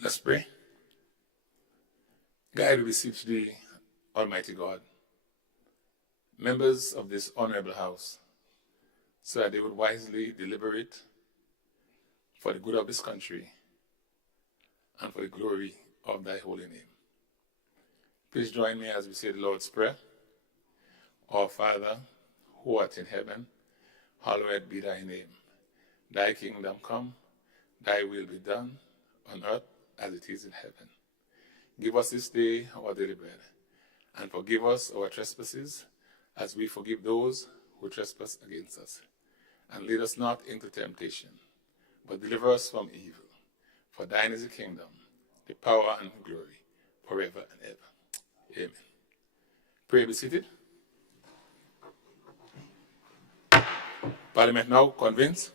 Let's pray. God, we beseech thee, Almighty God, members of this honorable house, so that they would wisely deliberate for the good of this country and for the glory of thy holy name. Please join me as we say the Lord's Prayer. Our Father, who art in heaven, hallowed be thy name. Thy kingdom come, thy will be done, on earth as it is in heaven. Give us this day our daily bread, and forgive us our trespasses, as we forgive those who trespass against us. And lead us not into temptation, but deliver us from evil. For thine is the kingdom, the power, and the glory, forever and ever. Amen. Pray be seated. Parliament now convenes.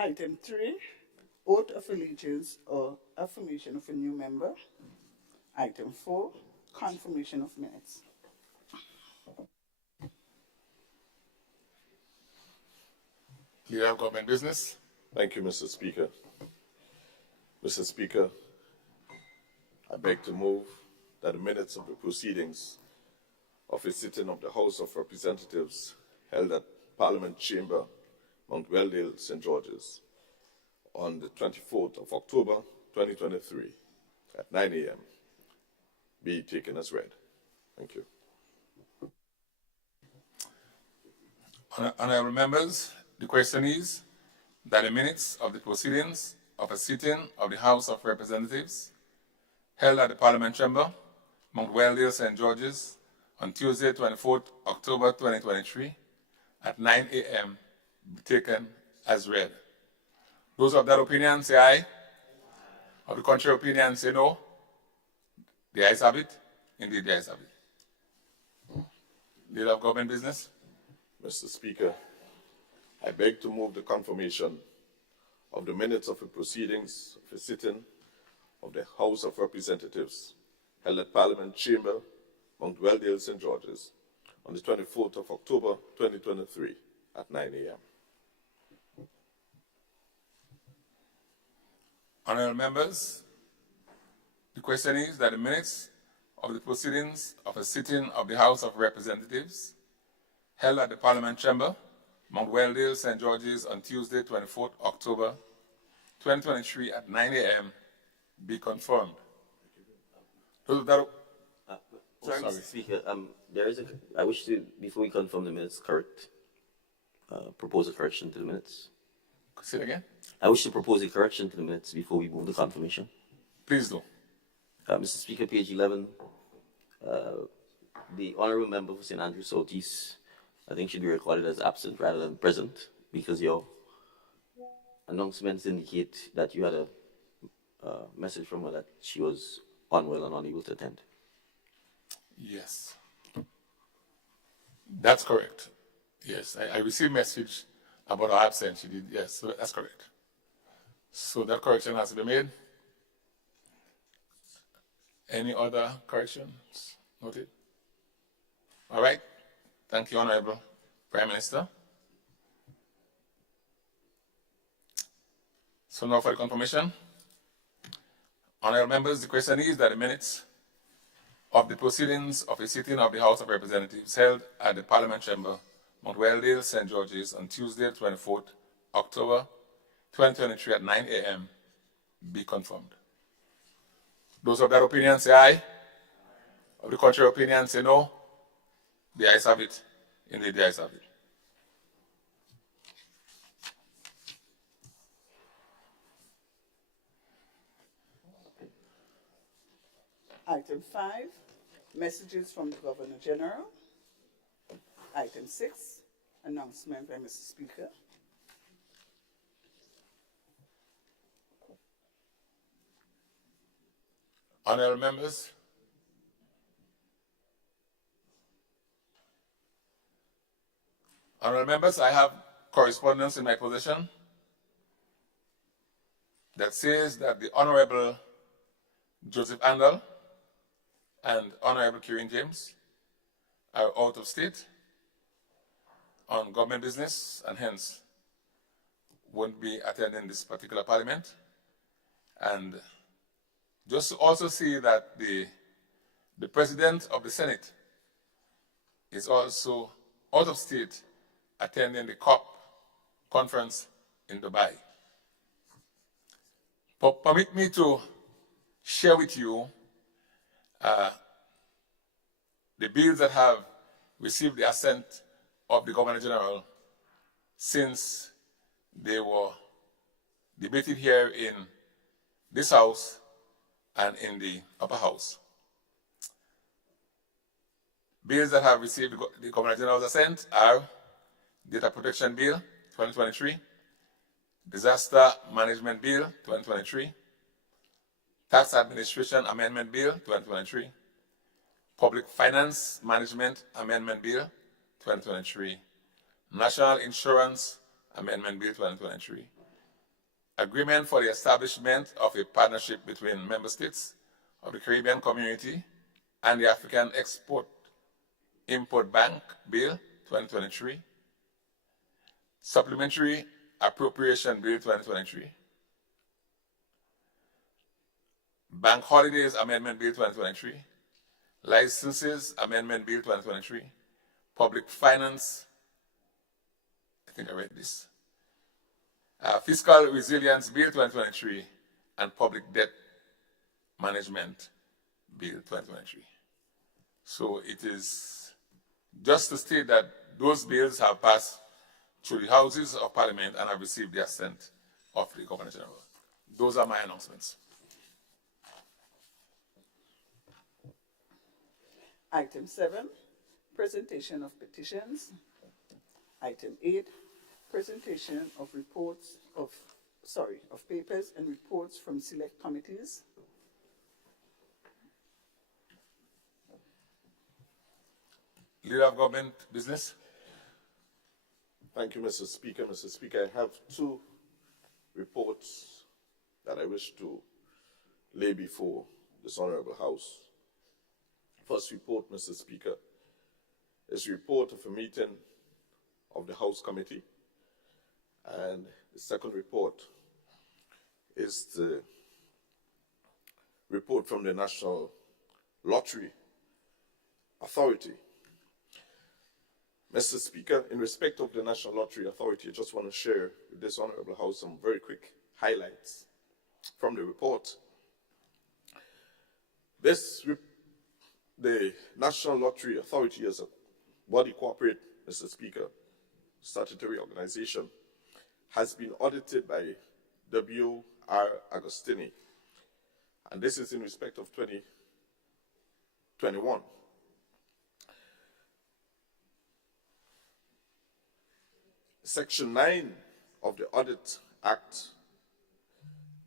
Item 3, oath of allegiance or affirmation of a new member. Item 4, confirmation of minutes. Leader of Government Business. Thank you, Mr. Speaker. Mr. Speaker, I beg to move that the minutes of the proceedings of a sitting of the House of Representatives held at Parliament Chamber, Mount Weldale, St. George's, on the 24th of October, 2023, at 9 a.m., be taken as read. Thank you. Honorable members, the question is that the minutes of the proceedings of a sitting of the House of Representatives held at the Parliament Chamber, Mount Weldale, St. George's, on Tuesday, 24th October 2023, at 9 a.m., be taken as read. Those of that opinion say aye. Of the contrary opinion say no. The ayes have it. Indeed, the ayes have it. Leader of Government Business. Mr. Speaker, I beg to move the confirmation of the minutes of the proceedings of a sitting of the House of Representatives held at Parliament Chamber, Mount Weldale, St. George's, on the 24th of October, 2023, at 9 a.m. Honorable members, the question is that the minutes of the proceedings of a sitting of the House of Representatives held at the Parliament Chamber, Mount Weldale, St. George's, on Tuesday, 24th October 2023 at 9 a.m. be confirmed. Sorry, Mr. Speaker, I wish to, before we confirm the minutes, propose a correction to the minutes. Say it again. I wish to propose a correction to the minutes before we move the confirmation. Please do. Mr. Speaker, page 11, the honorable member for St. Andrew Southeast, I think should be recorded as absent rather than present, because your announcements indicate that you had a message from her that she was unwell and unable to attend. Yes. That's correct. Yes, I received a message about her absence. She did, yes, so that's correct. So that correction has to be made. Any other corrections noted? All right. Thank you, Honorable Prime Minister. So now for the confirmation. Honorable members, the question is that the minutes of the proceedings of a sitting of the House of Representatives held at the Parliament Chamber, Mount Weldale, St. George's, on Tuesday, 24th October 2023 at 9 a.m. be confirmed. Those of that opinion say aye. Of the contrary opinion say no. The ayes have it. Indeed, the ayes have it. Item 5, messages from the Governor General. Item 6, announcement by Mr. Speaker. Honorable members, I have correspondence in my possession that says that the Honorable Joseph Andal and Honorable Kieran James are out of state on government business and hence won't be attending this particular parliament. And just to also see that the President of the Senate is also out of state attending the COP conference in Dubai. Permit me to share with you the bills that have received the assent of the Governor General since they were debated here in this House and in the upper house. Bills that have received the Governor General's assent are Data Protection Bill 2023, Disaster Management Bill 2023, Tax Administration Amendment Bill 2023, Public Finance Management Amendment Bill 2023, National Insurance Amendment Bill 2023, Agreement for the Establishment of a Partnership between Member States of the Caribbean Community and the African Export-Import Bank Bill 2023, Supplementary Appropriation Bill 2023, Bank Holidays Amendment Bill 2023, Licenses Amendment Bill 2023, Public Finance, I think I read this, Fiscal Resilience Bill 2023, and Public Debt Management Bill 2023. So it is just to state that those bills have passed through the Houses of Parliament and have received the assent of the Governor General. Those are my announcements. Item 7, presentation of petitions. Item 8, presentation of papers and reports from select committees. Leader of Government Business. Thank you, Mr. Speaker. Mr. Speaker, I have two reports that I wish to lay before this Honorable House. First report, Mr. Speaker, is a report of a meeting of the House Committee, and the second report is the report from the National Lottery Authority. Mr. Speaker, in respect of the National Lottery Authority, I just want to share with this Honorable House some very quick highlights from the report. The National Lottery Authority is a body corporate, Mr. Speaker, statutory organization, has been audited by W.R. Agostini, and this is in respect of 2021. Section 9 of the Audit Act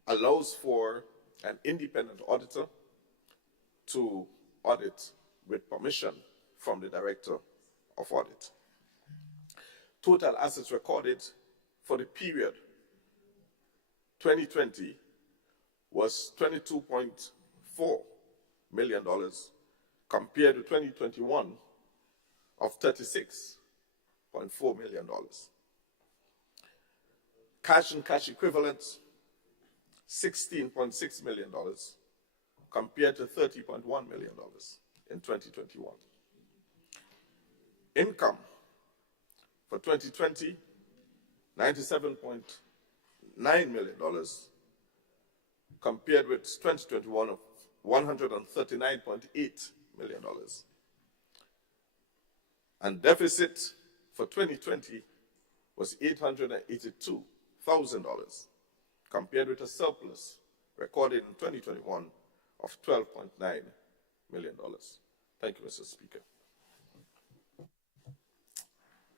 allows for an independent auditor to audit with permission from the Director of Audit. Total assets recorded for the period 2020 was $22.4 million compared to 2021 of $36.4 million. Cash and cash equivalents, $16.6 million compared to $30.1 million in 2021. Income for 2020, $97.9 million compared with 2021 of $139.8 million. And deficit for 2020 was $882,000 compared with a surplus recorded in 2021 of $12.9 million. Thank you, Mr. Speaker.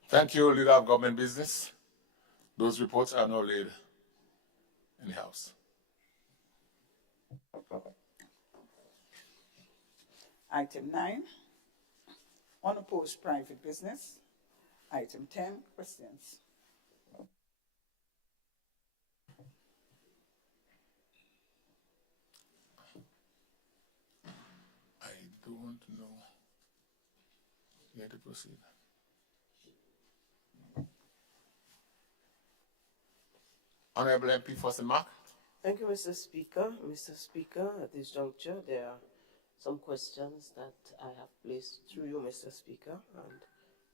Thank you, Leader of Government Business. Those reports are now laid in the House. Item 9, unopposed private business. Item 10, questions. I don't know. Let it proceed. Honorable MP Foster Mark. Thank you, Mr. Speaker. Mr. Speaker, at this juncture, there are some questions that I have placed through you, Mr. Speaker, and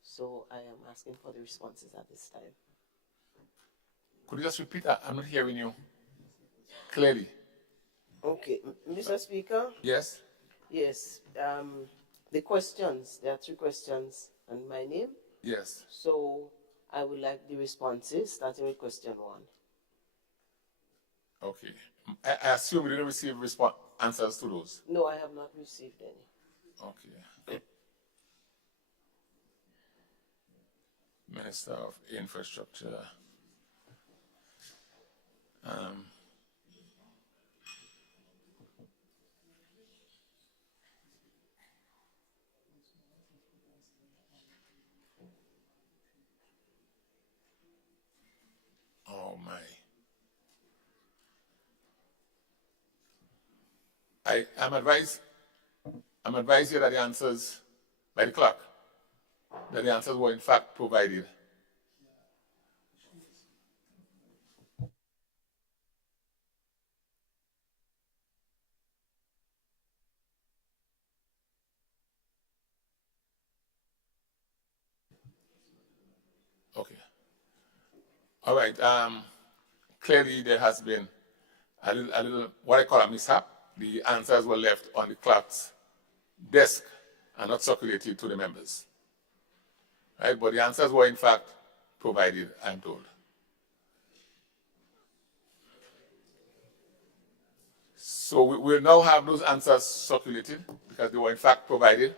so I am asking for the responses at this time. Could you just repeat that? I'm not hearing you clearly. Okay, Mr. Speaker, Yes? yes, the questions, there are 3 questions and my name, Yes. so I would like the responses, starting with question 1. Okay. I assume you didn't receive answers to those. No, I have not received any. Okay. Minister of Infrastructure. Oh my. I'm advised here that the answers by the clerk, that the answers were in fact provided. Okay. All right. Clearly there has been a little what I call a mishap. The answers were left on the clerk's desk and not circulated to the members. Right? But the answers were in fact provided, I'm told. So we will now have those answers circulated because they were in fact provided.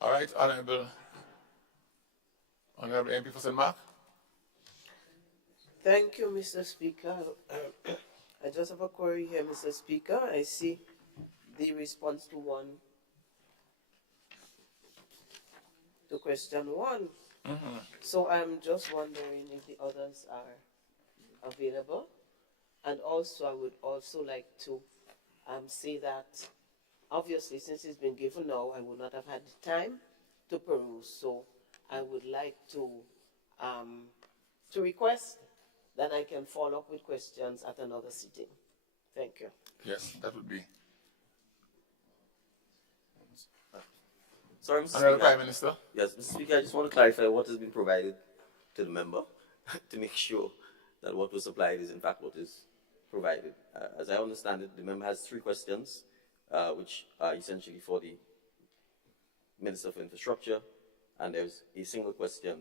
All right, Honorable MP for St. Mark. Thank you, Mr. Speaker. I just have a query here, Mr. Speaker. I see the response to question 1. So I'm just wondering if the others are available. And also, I would also like to say that obviously, since it's been given now, I would not have had the time to peruse. So I would like to request that I can follow up with questions at another sitting. Thank you. Yes, that would be. Sorry, Mr. Honorable Speaker. Prime Minister. Yes, Mr. Speaker, I just want to clarify what has been provided to the member to make sure that what was supplied is in fact what is provided. As I understand it, the member has 3 questions, which are essentially for the Minister of Infrastructure, and there's a single question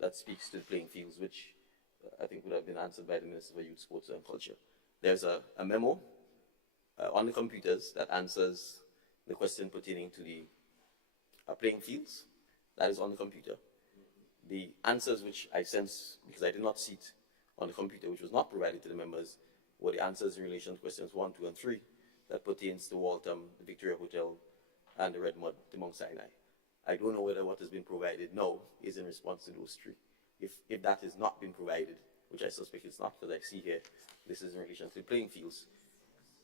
that speaks to the playing fields, which I think would have been answered by the Minister for Youth, Sports and Culture. There's a memo on the computers that answers the question pertaining to the playing fields. That is on the computer. The answers which I sense, because I did not see it on the computer, which was not provided to the members, were the answers in relation to questions 1, 2, and 3 that pertains to Waltham, the Victoria Hotel, and the Red Mud, the Mount Sinai. I don't know whether what has been provided now is in response to those 3. If that has not been provided, which I suspect it's not, because I see here this is in relation to the playing fields,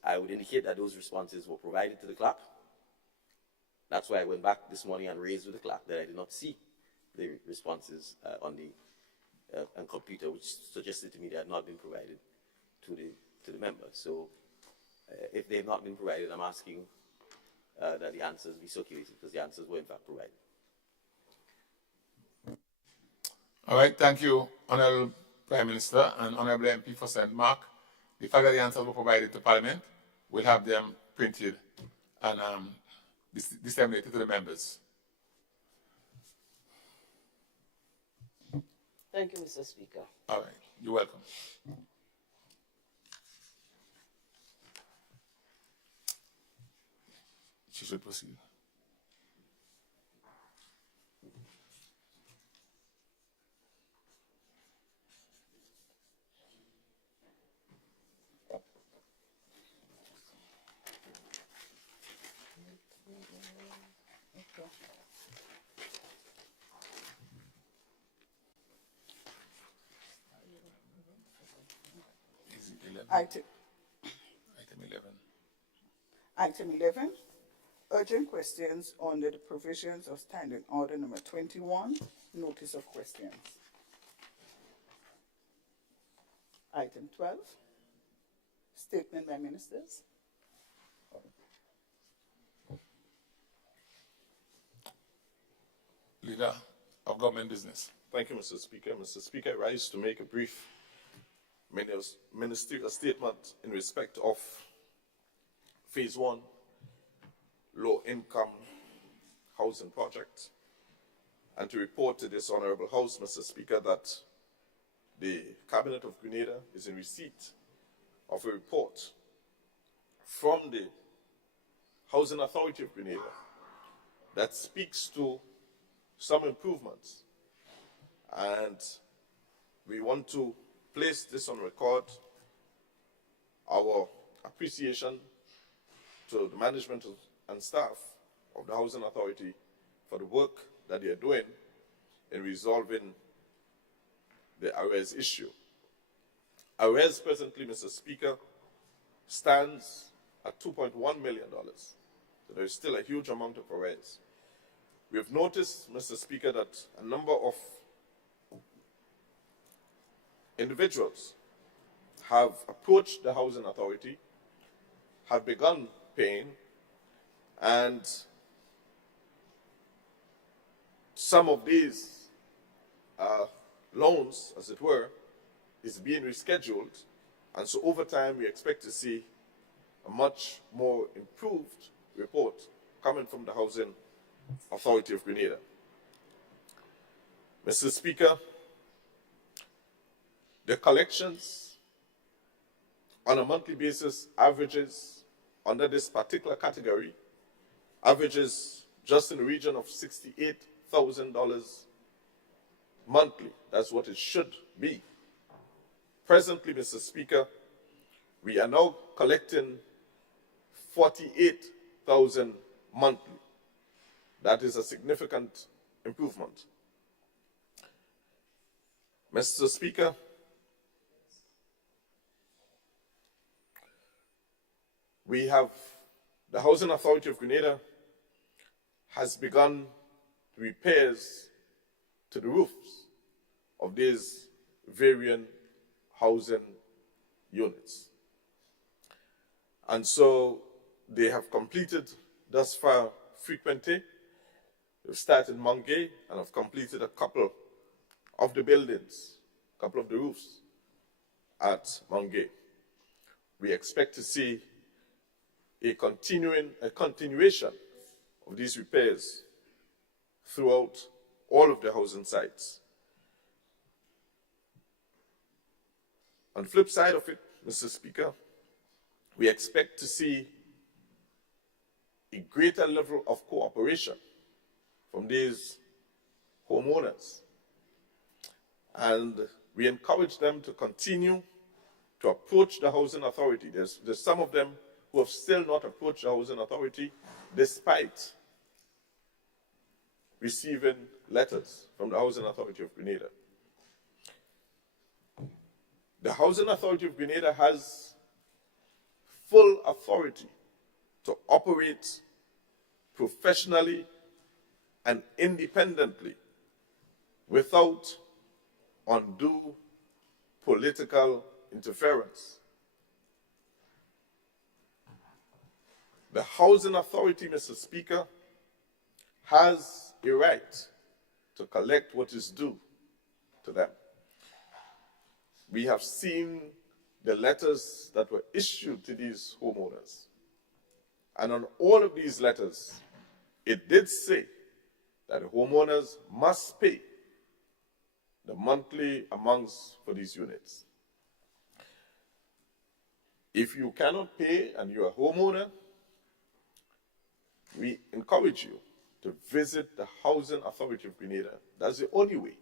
I would indicate that those responses were provided to the clerk. That's why I went back this morning and raised with the clerk that I did not see the responses on the and computer, which suggested to me they had not been provided to the members. So if they have not been provided, I'm asking that the answers be circulated, because the answers were in fact provided. All right, thank you, Honorable Prime Minister and Honorable MP for St. Mark. The fact that the answers were provided to Parliament, we'll have them printed and disseminated to the members. Thank you, Mr. Speaker. All right, you're welcome. She should proceed. Is it 11? Item, Item 11. item 11, urgent questions under the provisions of Standing Order number 21, notice of questions. Item 12, statement by ministers. Leader of Government Business. Thank you, Mr. Speaker. Mr. Speaker, I rise to make a brief ministerial statement in respect of Phase 1 low-income housing project, and to report to this Honourable House, Mr. Speaker, that the Cabinet of Grenada is in receipt of a report from the Housing Authority of Grenada that speaks to some improvements, and we want to place this on record, our appreciation to the management and staff of the Housing Authority for the work that they are doing in resolving the arrears issue. Arrears presently, Mr. Speaker, stands at $2.1 million. So there is still a huge amount of arrears. We have noticed, Mr. Speaker, that a number of individuals have approached the Housing Authority, have begun paying, and some of these loans, as it were, is being rescheduled, and so over time we expect to see a much more improved report coming from the Housing Authority of Grenada. Mr. Speaker, the collections on a monthly basis averages under this particular category, averages just in the region of $68,000 monthly. That's what it should be. Presently, Mr. Speaker, we are now collecting $48,000 monthly. That is a significant improvement. Mr. Speaker, we have, the Housing Authority of Grenada has begun repairs to the roofs of these varying housing units. And so they have completed thus far Frequenté. They've started Mangé and have completed a couple of the buildings, a couple of the roofs at Mangé. We expect to see a continuation of these repairs throughout all of the housing sites. On the flip side of it, Mr. Speaker, we expect to see a greater level of cooperation from these homeowners. And we encourage them to continue to approach the Housing Authority. There's some of them who have still not approached the Housing Authority despite receiving letters from the Housing Authority of Grenada. The Housing Authority of Grenada has full authority to operate professionally and independently without undue political interference. The Housing Authority, Mr. Speaker, has a right to collect what is due to them. We have seen the letters that were issued to these homeowners. And on all of these letters, it did say that the homeowners must pay the monthly amounts for these units. If you cannot pay and you're a homeowner, we encourage you to visit the Housing Authority of Grenada. That's the only way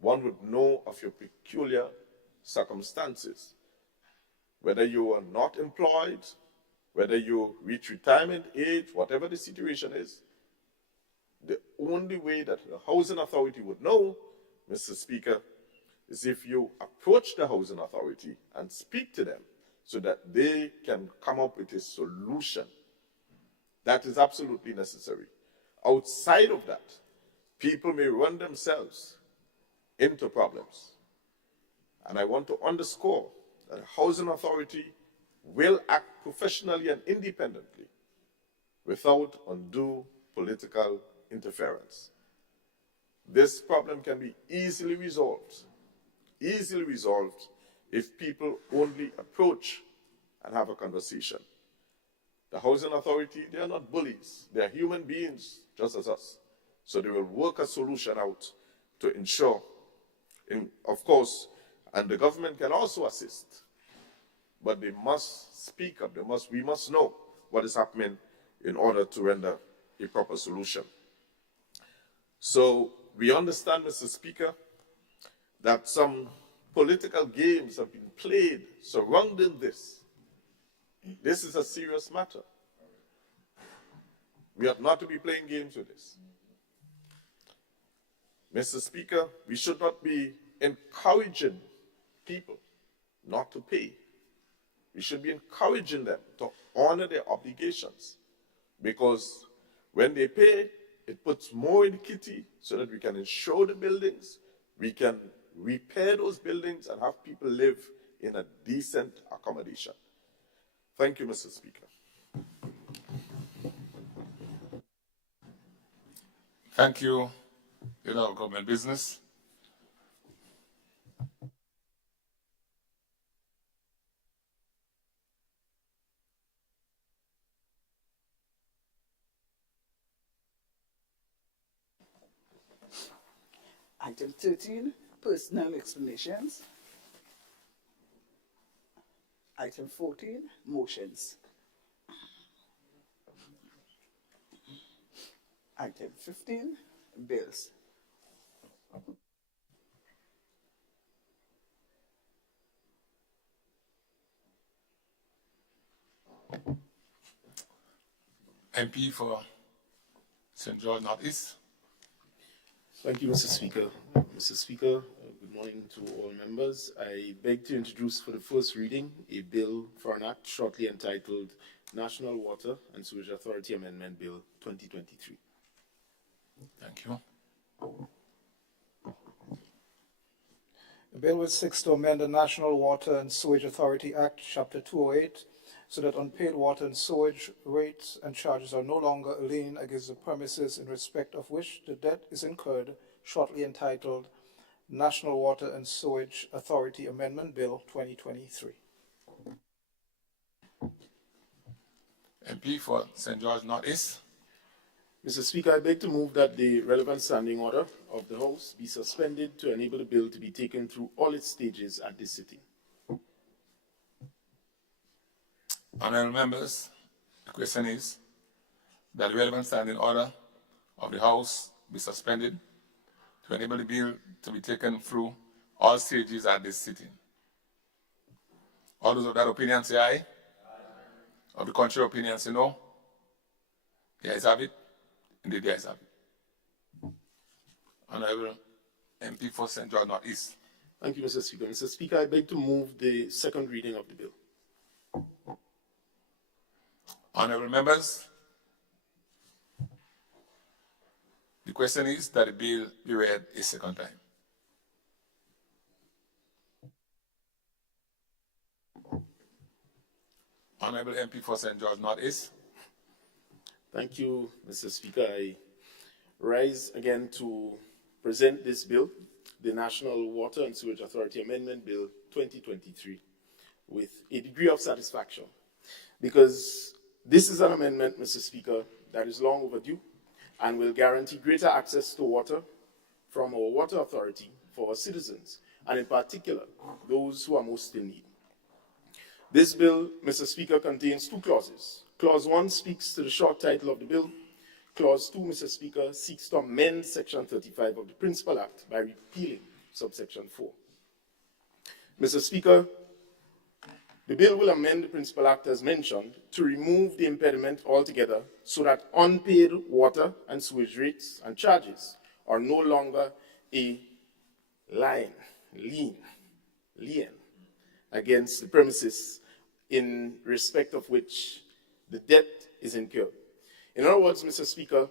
one would know of your peculiar circumstances. Whether you are not employed, whether you reach retirement age, whatever the situation is, the only way that the Housing Authority would know, Mr. Speaker, is if you approach the Housing Authority and speak to them so that they can come up with a solution. That is absolutely necessary. Outside of that, people may run themselves into problems. And I want to underscore that the Housing Authority will act professionally and independently without undue political interference. This problem can be easily resolved if people only approach and have a conversation. The Housing Authority, they are not bullies. They are human beings just as us. So they will work a solution out to ensure, of course, and the government can also assist, but they must speak up. We must know what is happening in order to render a proper solution. So we understand, Mr. Speaker, that some political games have been played surrounding this. This is a serious matter. We ought not to be playing games with this. Mr. Speaker, we should not be encouraging people not to pay. We should be encouraging them to honor their obligations, because when they pay, it puts more in the kitty so that we can insure the buildings, we can repair those buildings and have people live in a decent accommodation. Thank you, Mr. Speaker. Thank you, Leader of Government Business. Item 13, personal explanations. Item 14, motions. Item 15, bills. MP for St. George Northeast. Thank you, Mr. Speaker. Mr. Speaker, good morning to all members. I beg to introduce for the first reading a bill for an act shortly entitled National Water and Sewage Authority Amendment Bill 2023. Thank you. The bill which seeks to amend the National Water and Sewage Authority Act, Chapter 208, so that unpaid water and sewage rates and charges are no longer a lien against the premises in respect of which the debt is incurred, shortly entitled National Water and Sewage Authority Amendment Bill 2023. MP for St. George Northeast. Mr. Speaker, I beg to move that the relevant standing order of the House be suspended to enable the bill to be taken through all its stages at this sitting. Honourable members, the question is that the relevant standing order of the House be suspended to enable the bill to be taken through all stages at this sitting. All those of that opinion say aye. Of the contrary opinion say no. The ayes have it. Indeed, the ayes have it. Honourable MP for St. George Northeast. Thank you, Mr. Speaker. Mr. Speaker, I beg to move the second reading of the bill. Honourable members, The question is that the bill be read a second time. Honorable MP for St. George Northeast. Thank you, Mr. Speaker. I rise again to present this bill, the National Water and Sewage Authority Amendment Bill 2023, with a degree of satisfaction, because this is an amendment, Mr. Speaker, that is long overdue and will guarantee greater access to water from our water authority for our citizens, and in particular, those who are most in need. This bill, Mr. Speaker, contains two clauses. Clause 1 speaks to the short title of the bill. Clause 2, Mr. Speaker, seeks to amend Section 35 of the Principal Act by repealing subsection 4. Mr. Speaker, the bill will amend the Principal Act as mentioned to remove the impediment altogether so that unpaid water and sewage rates and charges are no longer a lien against the premises in respect of which the debt is incurred. In other words, Mr. Speaker,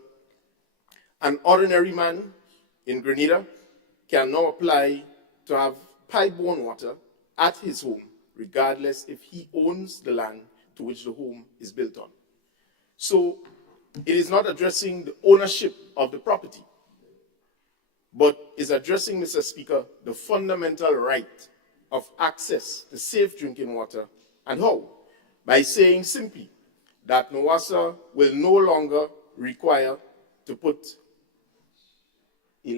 an ordinary man in Grenada can now apply to have pipe-borne water at his home, regardless if he owns the land to which the home is built on. So it is not addressing the ownership of the property, but is addressing, Mr. Speaker, the fundamental right of access to safe drinking water. And how? By saying simply that NOWASA will no longer require to put a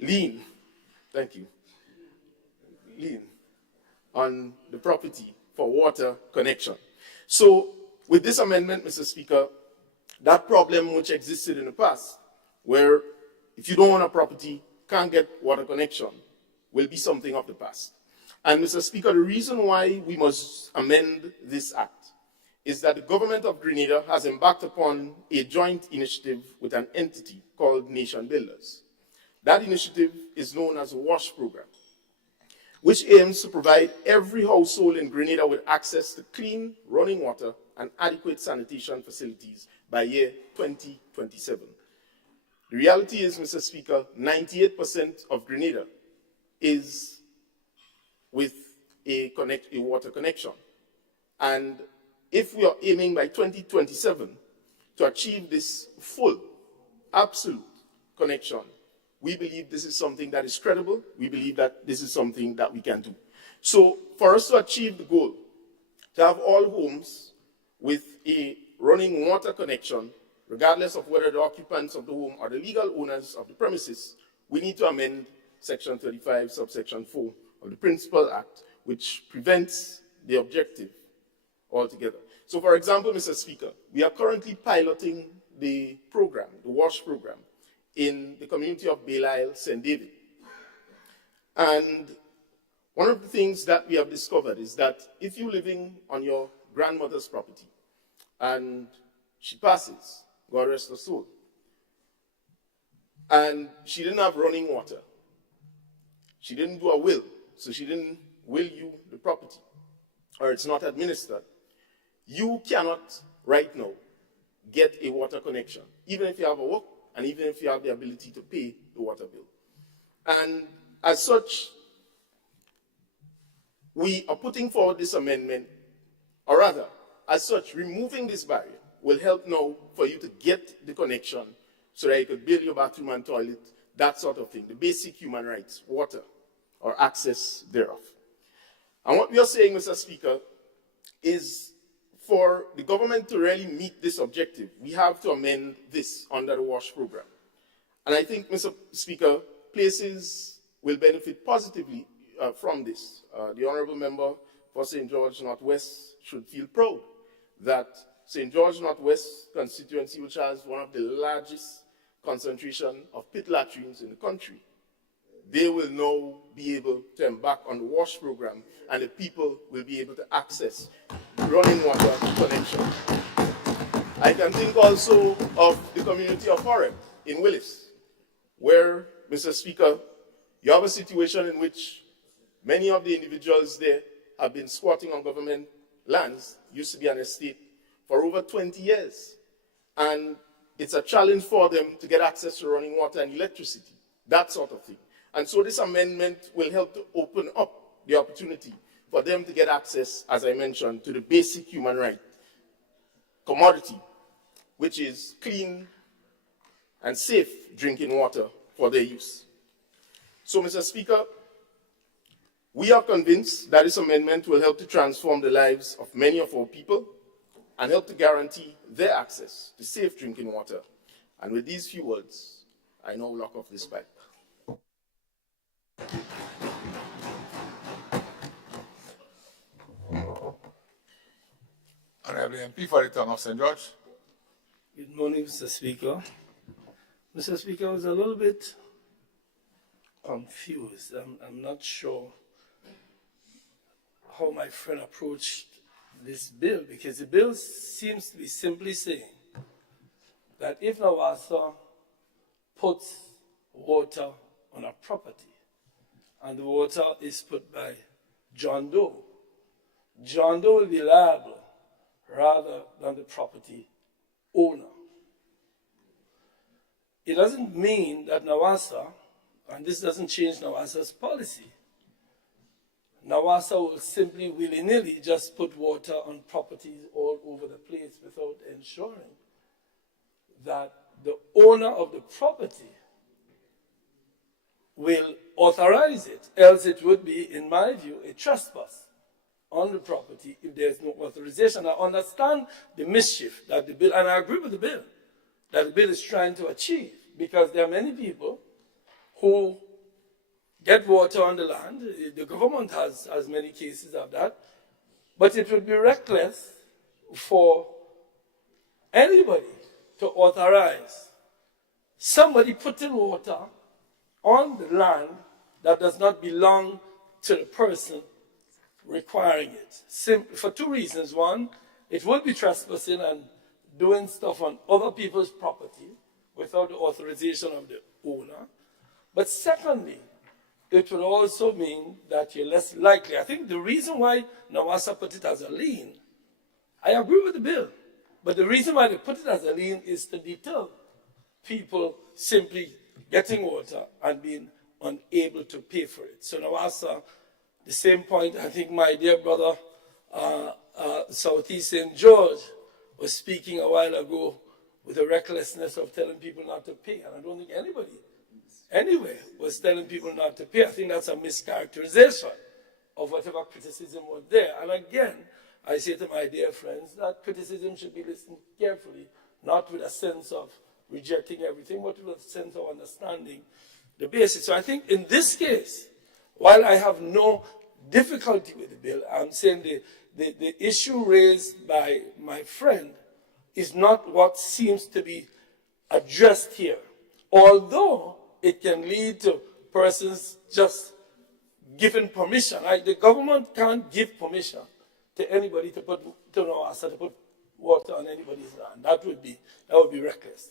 lien on the property for water connection. So with this amendment, Mr. Speaker, that problem which existed in the past, where if you don't own a property, can't get water connection, will be something of the past. And Mr. Speaker, the reason why we must amend this act is that the government of Grenada has embarked upon a joint initiative with an entity called Nation Builders. That initiative is known as the WASH program, which aims to provide every household in Grenada with access to clean running water and adequate sanitation facilities by year 2027. The reality is, Mr. Speaker, 98% of Grenada is with a water connection. And if we are aiming by 2027 to achieve this full, absolute connection, we believe this is something that is credible. We believe that this is something that we can do. So for us to achieve the goal, to have all homes with a running water connection, regardless of whether the occupants of the home are the legal owners of the premises, we need to amend Section 35, subsection 4 of the Principal Act, which prevents the objective altogether. So, for example, Mr. Speaker, we are currently piloting the program, the WASH program, in the community of Belial, St. David. And one of the things that we have discovered is that if you're living on your grandmother's property and she passes, God rest her soul, and she didn't have running water, she didn't do a will, so she didn't will you the property, or it's not administered, you cannot right now get a water connection, even if you have a work and even if you have the ability to pay the water bill. And as such, we are putting forward this amendment, or rather, as such, removing this barrier will help now for you to get the connection so that you could build your bathroom and toilet, that sort of thing, the basic human rights, water, or access thereof. And what we are saying, Mr. Speaker, is for the government to really meet this objective, we have to amend this under the WASH program. And I think, Mr. Speaker, places will benefit positively from this. The Honourable Member for St. George Northwest should feel proud that St. George Northwest constituency, which has one of the largest concentration of pit latrines in the country, they will now be able to embark on the WASH program, and the people will be able to access running water connection. I can think also of the community of Horeb in Willis, where, Mr. Speaker, you have a situation in which many of the individuals there have been squatting on government lands, used to be an estate, for over 20 years. And it's a challenge for them to get access to running water and electricity, that sort of thing. And so this amendment will help to open up the opportunity for them to get access, as I mentioned, to the basic human right commodity, which is clean and safe drinking water for their use. So, Mr. Speaker, we are convinced that this amendment will help to transform the lives of many of our people and help to guarantee their access to safe drinking water. And with these few words, I now lock off this pipe. Honorable MP for the town of St. George. Good morning, Mr. Speaker. Mr. Speaker, I was a little bit confused. I'm not sure how my friend approached this bill, because the bill seems to be simply saying that if NAWASA puts water on a property and the water is put by John Doe, John Doe will be liable rather than the property owner. It doesn't mean that NAWASA, and this doesn't change NAWASA's policy, NAWASA will simply willy-nilly just put water on properties all over the place without ensuring that the owner of the property will authorize it, else it would be, in my view, a trespass on the property if there's no authorization. I understand the mischief that the bill, and I agree with the bill, that the bill is trying to achieve, because there are many people who get water on the land. The government has many cases of that. But it would be reckless for anybody to authorize somebody putting water on the land that does not belong to the person requiring it. Simply for two reasons. One, it would be trespassing and doing stuff on other people's property without the authorization of the owner. But secondly, it will also mean that you're less likely. I think the reason why NAWASA put it as a lien, I agree with the bill, but the reason why they put it as a lien is to deter people simply getting water and being unable to pay for it. So NAWASA, the same point, I think my dear brother, Southeast St. George, was speaking a while ago with the recklessness of telling people not to pay. And I don't think anybody anywhere was telling people not to pay. I think that's a mischaracterization of whatever criticism was there. And again, I say to my dear friends that criticism should be listened carefully, not with a sense of rejecting everything, but with a sense of understanding the basis. So I think in this case, while I have no difficulty with the bill, I'm saying the issue raised by my friend is not what seems to be addressed here. Although it can lead to persons just giving permission. The government can't give permission to anybody to put water on anybody's land. That would be reckless.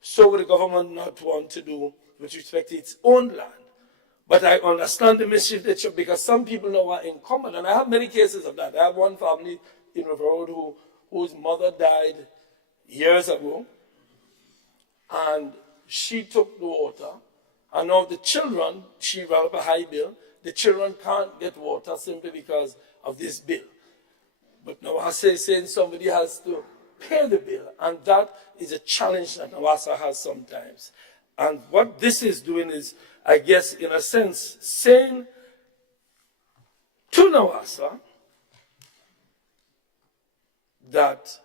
So would the government not want to do with respect to its own land. But I understand the mischief that because some people now are incumbent, and I have many cases of that. I have one family in River Road whose mother died years ago, and she took the water, and now the children, she ran up a high bill, the children can't get water simply because of this bill. But NAWASA is saying somebody has to pay the bill, and that is a challenge that NAWASA has sometimes. And what this is doing is, I guess, in a sense, saying to NAWASA that,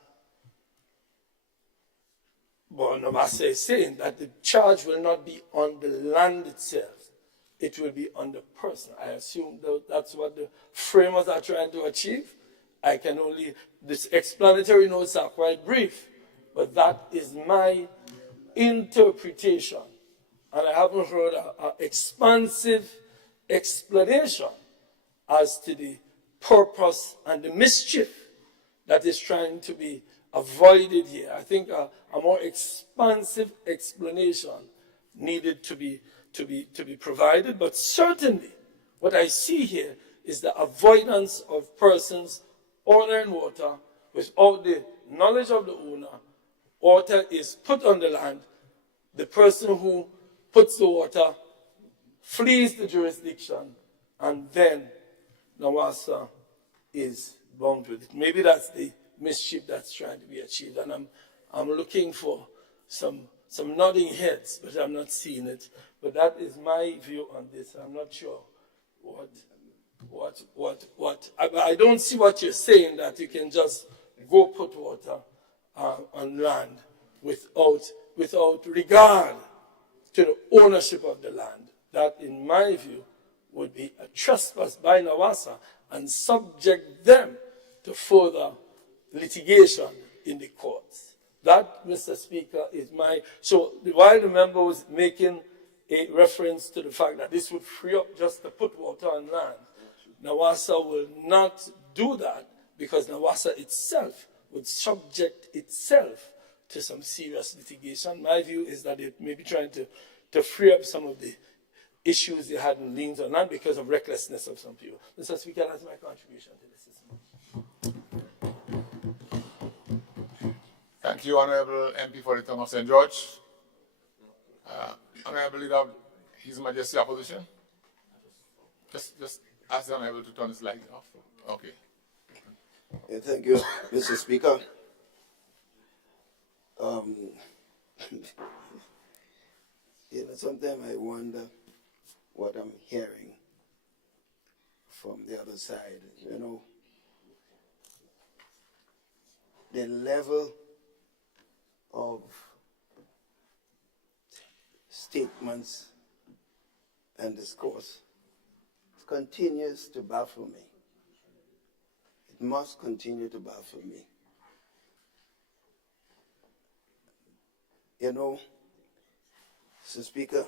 well, NAWASA is saying that the charge will not be on the land itself. It will be on the person. I assume that's what the framers are trying to achieve. This explanatory notes are quite brief, but that is my interpretation. And I haven't heard an expansive explanation as to the purpose and the mischief that is trying to be avoided here. I think a more expansive explanation needed to be provided, but certainly what I see here is the avoidance of persons ordering water without the knowledge of the owner water is put on the land, the person who puts the water flees the jurisdiction, and then NAWASA is bound with it. Maybe that's the mischief that's trying to be achieved, and I'm looking for some nodding heads, but I'm not seeing it. But that is my view on this. I'm not sure I don't see what you're saying, that you can just go put water on land without regard to the ownership of the land. That, in my view, would be a trespass by NAWASA and subject them to further litigation in the courts. That, Mr. Speaker, is my... So while the member was making a reference to the fact that this would free up just to put water on land, NAWASA will not do that, because NAWASA itself would subject itself to some serious litigation. My view is that it may be trying to free up some of the issues they had in liens on land because of recklessness of some people. Mr. Speaker, that's my contribution to the system. Thank you, Honorable MP for the town of St. George. Honorable Leader of His Majesty Opposition. Just ask the Honorable to turn his light off. Okay. Yeah, thank you, Mr. Speaker. Sometimes I wonder what I'm hearing from the other side. The level of statements and discourse continues to baffle me. It must continue to baffle me. Mr. Speaker,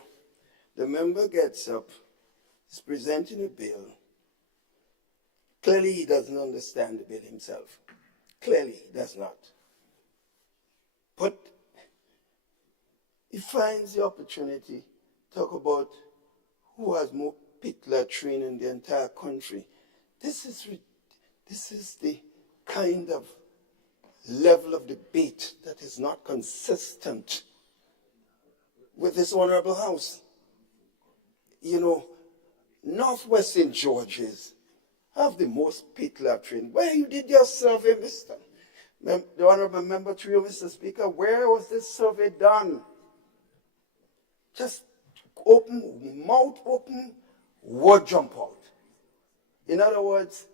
the member gets up, is presenting a bill. Clearly he doesn't understand the bill himself. Clearly he does not. But he finds the opportunity to talk about who has more pit latrine in the entire country. This is the kind of level of debate that is not consistent with this honorable house. Northwest St. George's have the most pit latrine. Where you did your survey, the honorable member to you, Mr. Speaker, where was this survey done? Just open, mouth open, word jump out. In other words,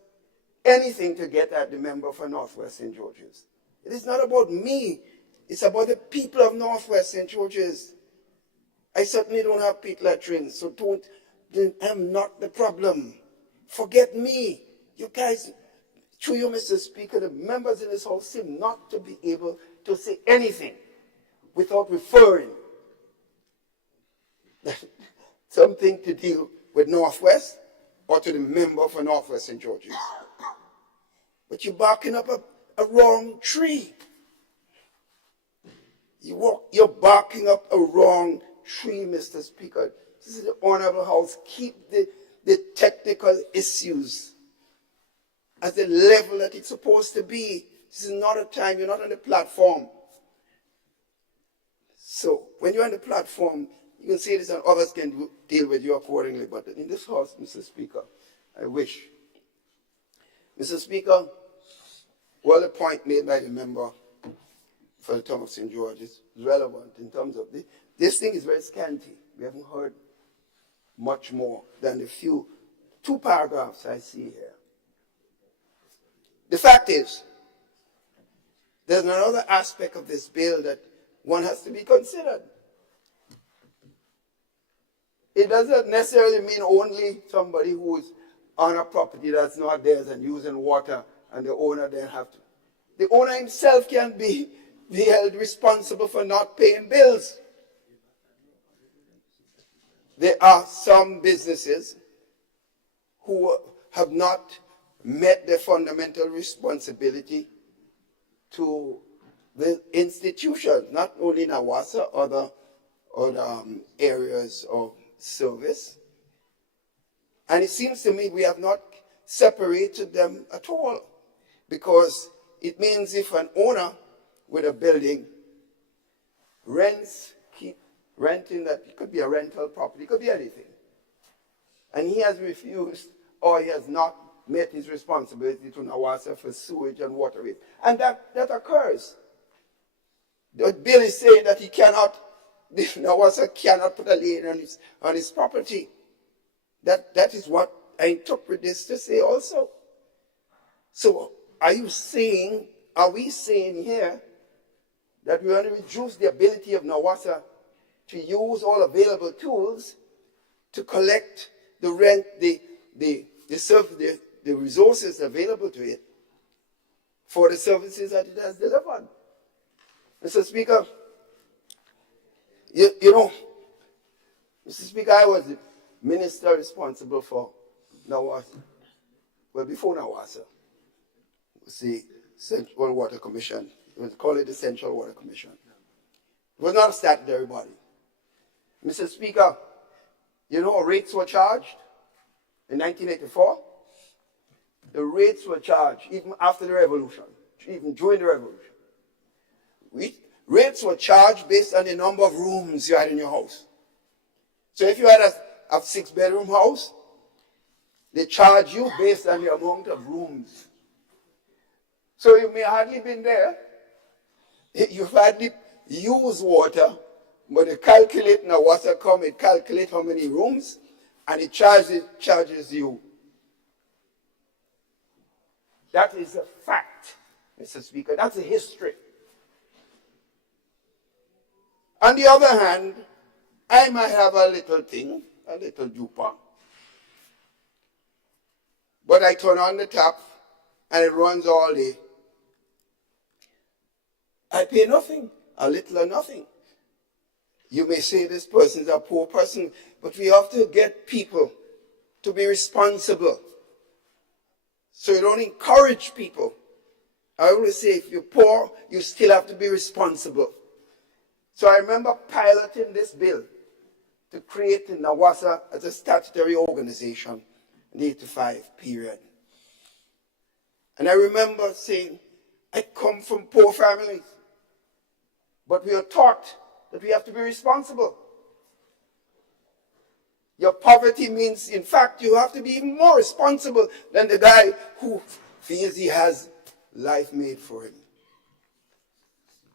anything to get at the member for Northwest St. George's. It is not about me. It's about the people of Northwest St. George's. I certainly don't have pit latrines, so I'm not the problem. Forget me. You guys, through you, Mr. Speaker, the members in this house seem not to be able to say anything without referring something to deal with Northwest or to the member for Northwest St. George's. But you're barking up a wrong tree. You're barking up a wrong tree, Mr. Speaker. This is the Honorable House. Keep the technical issues at the level that it's supposed to be. This is not a time, you're not on the platform. So when you're on the platform, you can say this and others can deal with you accordingly. But in this house, Mr. Speaker, I wish. Mr. Speaker, well, the point made by the member for the town of St. George is relevant in terms of this thing is very scanty. We haven't heard much more than the two paragraphs I see here. The fact is, there's another aspect of this bill that one has to be considered. It doesn't necessarily mean only somebody who is on a property that's not theirs and using water, and the owner then have to. The owner himself can be held responsible for not paying bills. There are some businesses who have not met their fundamental responsibility to the institutions, not only NAWASA, other areas of service. And it seems to me we have not separated them at all, because it means if an owner with a building rents, keep renting that. It could be a rental property, it could be anything. And he has refused, or he has not met his responsibility to Nawasa for sewage and water rates. And that occurs. The bill is saying that he cannot, Nawasa cannot put a lien on his property. That is what I interpret this to say also. So are we saying here that we want to reduce the ability of Nawasa to use all available tools to collect the rent, the resources available to it for the services that it has delivered? Mr. Speaker, you know, Mr. Speaker, I was the minister responsible for Nawasa. Well, before Nawasa, it was the Central Water Commission. We call it the Central Water Commission. It was not a statutory body. Mr. Speaker, you know rates were charged in 1984? The rates were charged even after the revolution, even during the revolution. Rates were charged based on the number of rooms you had in your house. So if you had a 6-bedroom house, they charge you based on the amount of rooms. So you may hardly been there. You've hardly used water, but they calculate now water come, it calculates how many rooms, and it charges you. That is a fact, Mr. Speaker. That's a history. On the other hand, I might have a little thing, a little jupa, but I turn on the tap and it runs all day. I pay nothing, a little or nothing. You may say this person is a poor person, but we have to get people to be responsible. So you don't encourage people. I always say if you're poor, you still have to be responsible. So I remember piloting this bill to create Nawasa as a statutory organization in the 85 period. And I remember saying, I come from poor families, but we are taught that we have to be responsible. Your poverty means, in fact, you have to be even more responsible than the guy who feels he has life made for him.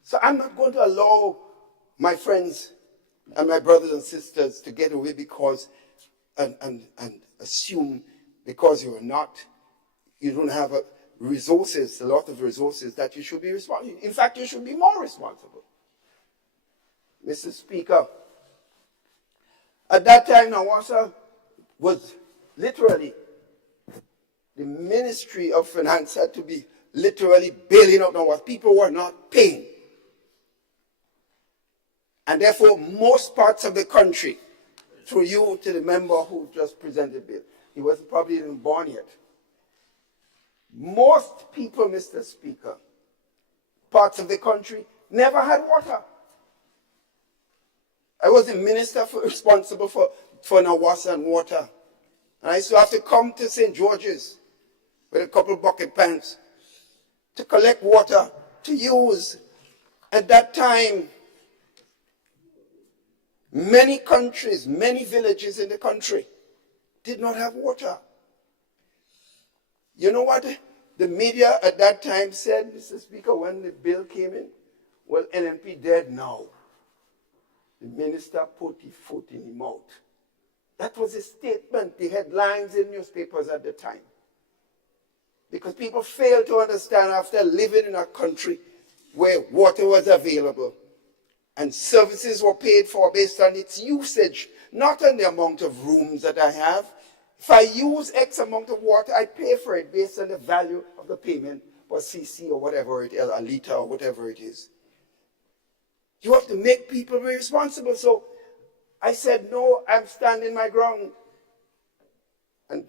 So I'm not going to allow my friends and my brothers and sisters to get away because and assume because you don't have resources, a lot of resources, that you should be responsible. In fact, you should be more responsible. Mr. Speaker, at that time, Nawasa was literally, the Ministry of Finance had to be literally bailing out Nawasa. People were not paying. And therefore, most parts of the country, through you to the member who just presented the bill, he wasn't probably even born yet. Most people, Mr. Speaker, parts of the country never had water. I was the minister responsible for Nawasa and water. And I used to have to come to St. George's with a couple bucket pans to collect water to use. At that time, many countries, many villages in the country did not have water. You know what the media at that time said, Mr. Speaker, when the bill came in? Well, NNP dead now. The minister put his foot in his mouth. That was a statement, the headlines in newspapers at the time. Because people failed to understand after living in a country where water was available and services were paid for based on its usage, not on the amount of rooms that I have. If I use X amount of water, I pay for it based on the value of the payment per cc or whatever it is, a liter or whatever it is. You have to make people be responsible. So I said, no, I'm standing my ground. And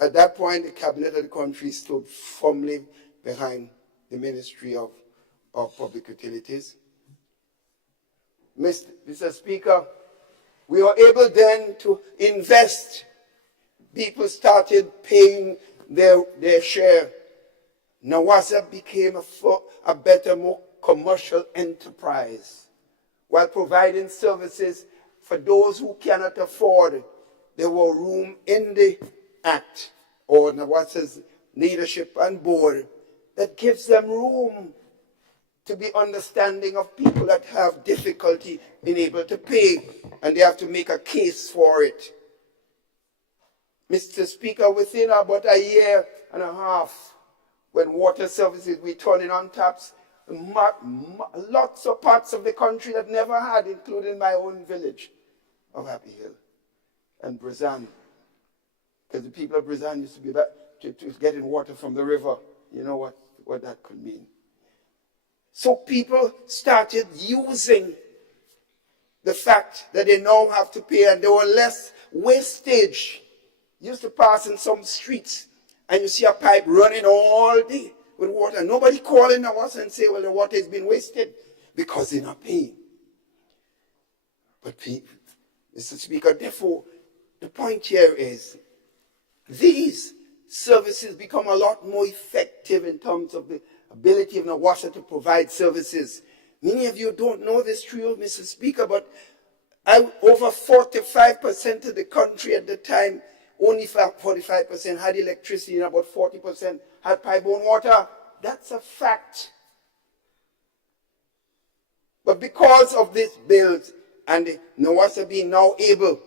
at that point, the cabinet of the country stood firmly behind the Ministry of Public Utilities. Mr. Speaker, we were able then to invest. People started paying their share. Nawasa became a better, more commercial enterprise while providing services for those who cannot afford. There were room in the Act or NAWASA's leadership and board that gives them room to be understanding of people that have difficulty being able to pay, and they have to make a case for it. Mr. Speaker, within about a year and a half, when water services were turning on taps, lots of parts of the country that never had, including my own village of Happy Hill and Brazan, because the people of Brazan used to be back to getting water from the river. You know what that could mean. So people started using the fact that they now have to pay, and there were less wastage. Used to pass in some streets and you see a pipe running all day with water. Nobody calling us and say, well, the water has been wasted because they're not paying. But Mr. Speaker, therefore, the point here is these services become a lot more effective in terms of the ability of NAWASA to provide services. Many of you don't know this true, Mr. Speaker, but over 45% of the country at the time, only 45% had electricity and about 40% had pipe-borne water. That's a fact. But because of these bills and the NAWASA being now able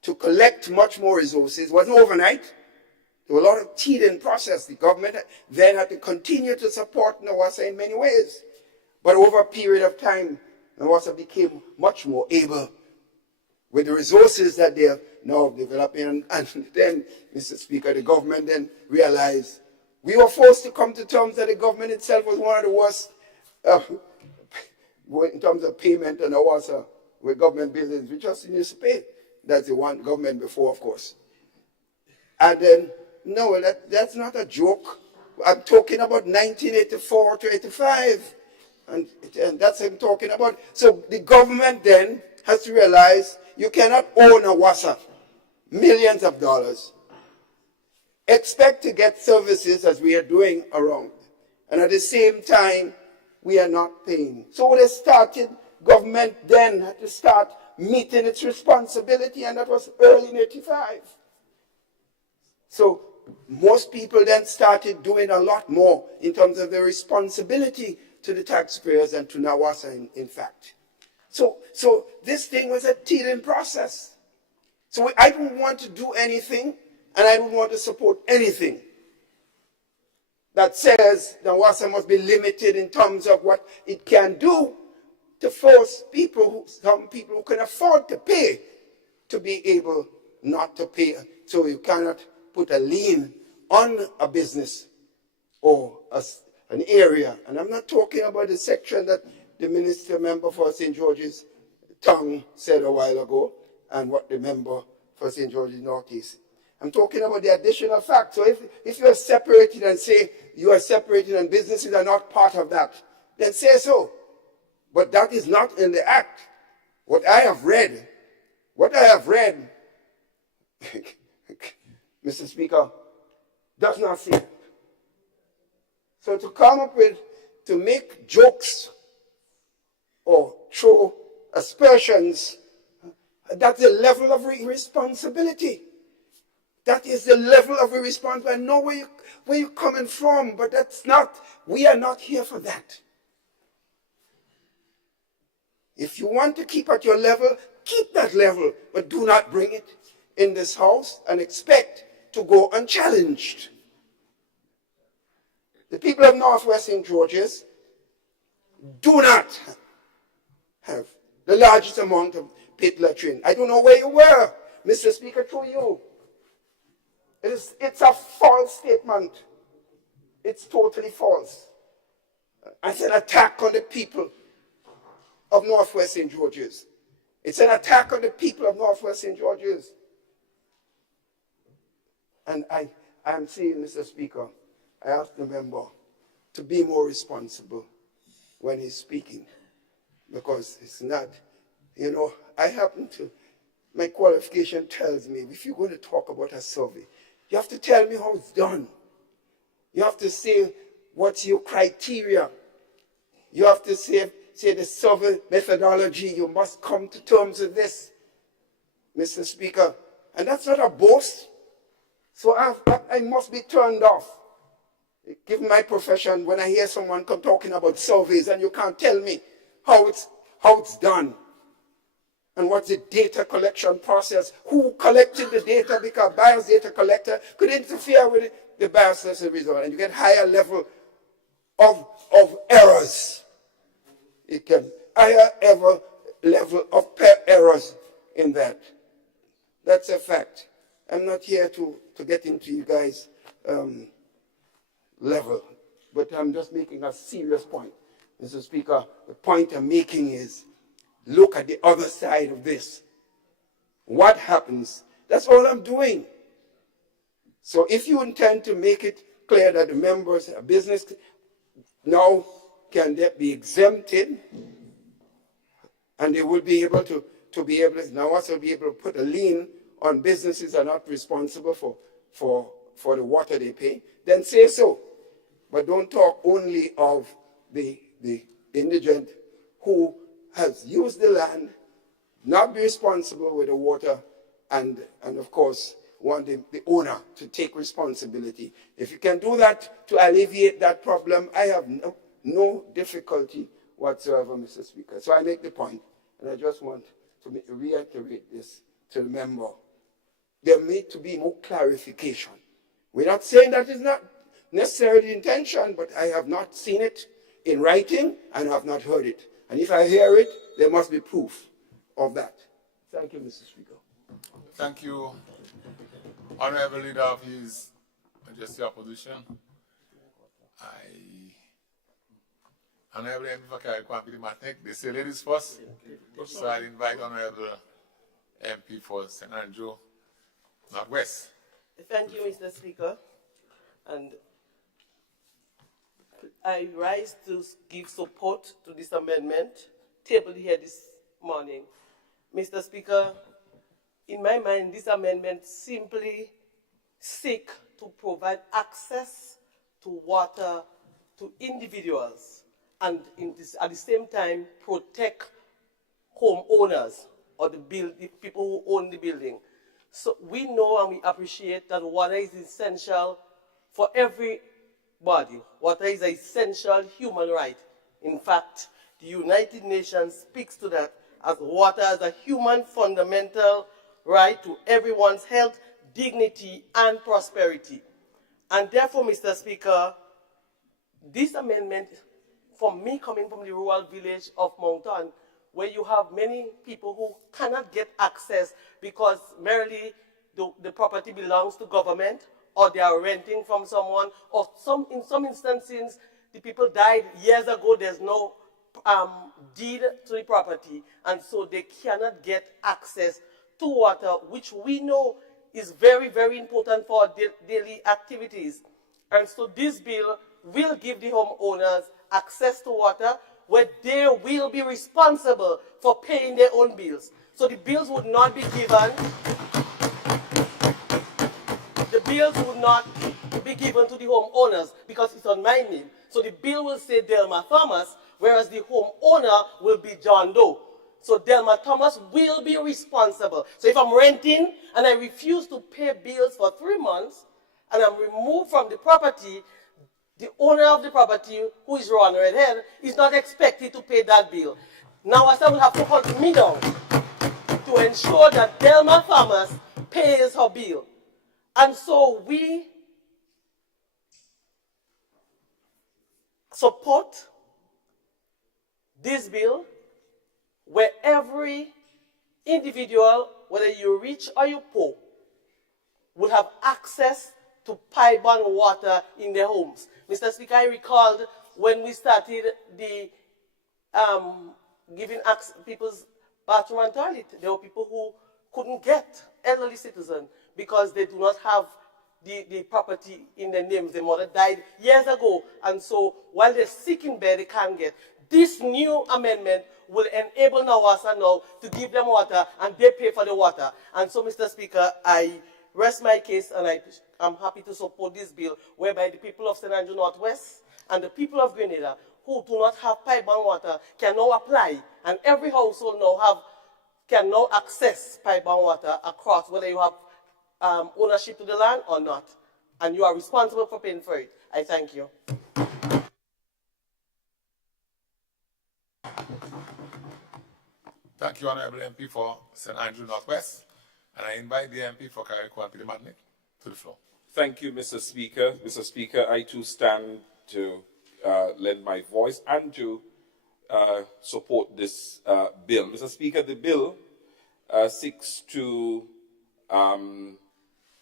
to collect much more resources, it wasn't overnight. There were a lot of teething process. The government then had to continue to support NAWASA in many ways. But over a period of time, NAWASA became much more able with the resources that they have now developing. And then, Mr. Speaker, the government then realized we were forced to come to terms that the government itself was one of the worst in terms of payment and NAWASA with government buildings. We just used to pay. That's the one government before, of course. And then, no, that's not a joke. I'm talking about 1984 to 85. And that's what I'm talking about. So the government then has to realize you cannot own NAWASA millions of dollars, expect to get services as we are doing around, and at the same time, we are not paying. So they started, government then had to start meeting its responsibility, and that was early in 85. So most people then started doing a lot more in terms of their responsibility to the taxpayers and to NAWASA, in fact. So this thing was a teething process. So I don't want to do anything, and I don't want to support anything that says NAWASA must be limited in terms of what it can do to force some people who can afford to pay to be able not to pay. So you cannot put a lien on a business or an area. And I'm not talking about the section that the minister member for St. George's Tongue said a while ago and what the member for St. George's Northeast. I'm talking about the additional fact. So if you are separated and say you are separated and businesses are not part of that, then say so. But that is not in the Act. What I have read, Mr. Speaker, does not say that. So to come up with, to make jokes or throw aspersions, that's the level of irresponsibility. That is the level of irresponsibility. I know where you're coming from, but that's not, we are not here for that. If you want to keep at your level, keep that level, but do not bring it in this house and expect to go unchallenged. The people of Northwest St. George's do not have the largest amount of pit latrine. I don't know where you were, Mr. Speaker, through you. It's a false statement. It's totally false. It's an attack on the people of Northwest St. George's. It's an attack on the people of Northwest St. George's. And I'm saying, Mr. Speaker, I ask the member to be more responsible when he's speaking. Because it's not, I happen to, my qualification tells me, if you're going to talk about a survey, you have to tell me how it's done. You have to say what's your criteria You have to say the survey methodology. You must come to terms with this, Mr. Speaker. And that's not a boast. So I must be turned off. Given my profession, when I hear someone come talking about surveys and you can't tell me how it's done and what's the data collection process, who collected the data, because biased data collector could interfere with the biased result, and you get higher level of errors. It can higher ever level of errors in that. That's a fact. I'm not here to get into you guys' level, but I'm just making a serious point. Mr. Speaker, the point I'm making is, look at the other side of this. What happens? That's all I'm doing. So if you intend to make it clear that the members of business now can be exempted, and they will be able to now also be able to put a lien on businesses that are not responsible for the water they pay, then say so. But don't talk only of the indigent who has used the land, not be responsible with the water, and of course want the owner to take responsibility. If you can do that to alleviate that problem, I have no difficulty whatsoever, Mr. Speaker. So I make the point, and I just want to reiterate this to the member. There need to be more clarification. We're not saying that is not necessarily the intention, but I have not seen it in writing and I have not heard it. And if I hear it, there must be proof of that. Thank you, Mr. Speaker. Thank you, Honorable Leader of His Majesty Opposition. Honorable MP for Carrick, they say ladies first. So I invite Honorable MP for St. Andrew, Northwest. Thank you, Mr. Speaker. And I rise to give support to this amendment tabled here this morning. Mr. Speaker, in my mind, this amendment simply seeks to provide access to water to individuals and at the same time protect homeowners or the people who own the building. So we know and we appreciate that water is essential for everybody. Water is an essential human right. In fact, the United Nations speaks to that as water as a human fundamental right to everyone's health, dignity, and prosperity. And therefore, Mr. Speaker, this amendment, for me coming from the rural village of Moncton, where you have many people who cannot get access because merely the property belongs to government, or they are renting from someone, or in some instances, the people died years ago, there's no deed to the property, and so they cannot get access to water, which we know is very, very important for daily activities. And so this bill will give the homeowners access to water where they will be responsible for paying their own bills. So the bills would not be given, to the homeowners because it's on my name. So the bill will say Delma Thomas, whereas the homeowner will be John Doe. So Delma Thomas will be responsible. So if I'm renting and I refuse to pay bills for 3 months and I'm removed from the property, the owner of the property, who is Ron Redhead, is not expected to pay that bill. Now I will have to hunt me down to ensure that Delma Thomas pays her bill. And so we support this bill where every individual, whether you're rich or you're poor, would have access to pipe-borne water in their homes. Mr. Speaker, I recalled when we started the giving people's bathroom and toilet, there were people who couldn't get, elderly citizens, because they do not have the property in their names. Their mother died years ago, and so while they're sick in bed, they can't get. This new amendment will enable Nawasa now to give them water, and they pay for the water. And so, Mr. Speaker, I rest my case, and I'm happy to support this bill, whereby the people of St. Andrew Northwest and the people of Grenada who do not have pipe-borne water can now apply, and every household now can now access pipe-borne water across, whether you have ownership to the land or not, and you are responsible for paying for it. I thank you. Thank you, Honorable MP for St. Andrew Northwest. And I invite the MP for Carriacou and Peter to the floor. Thank you, Mr. Speaker. Mr. Speaker, I too stand to lend my voice and to support this bill. Mr. Speaker, the bill seeks to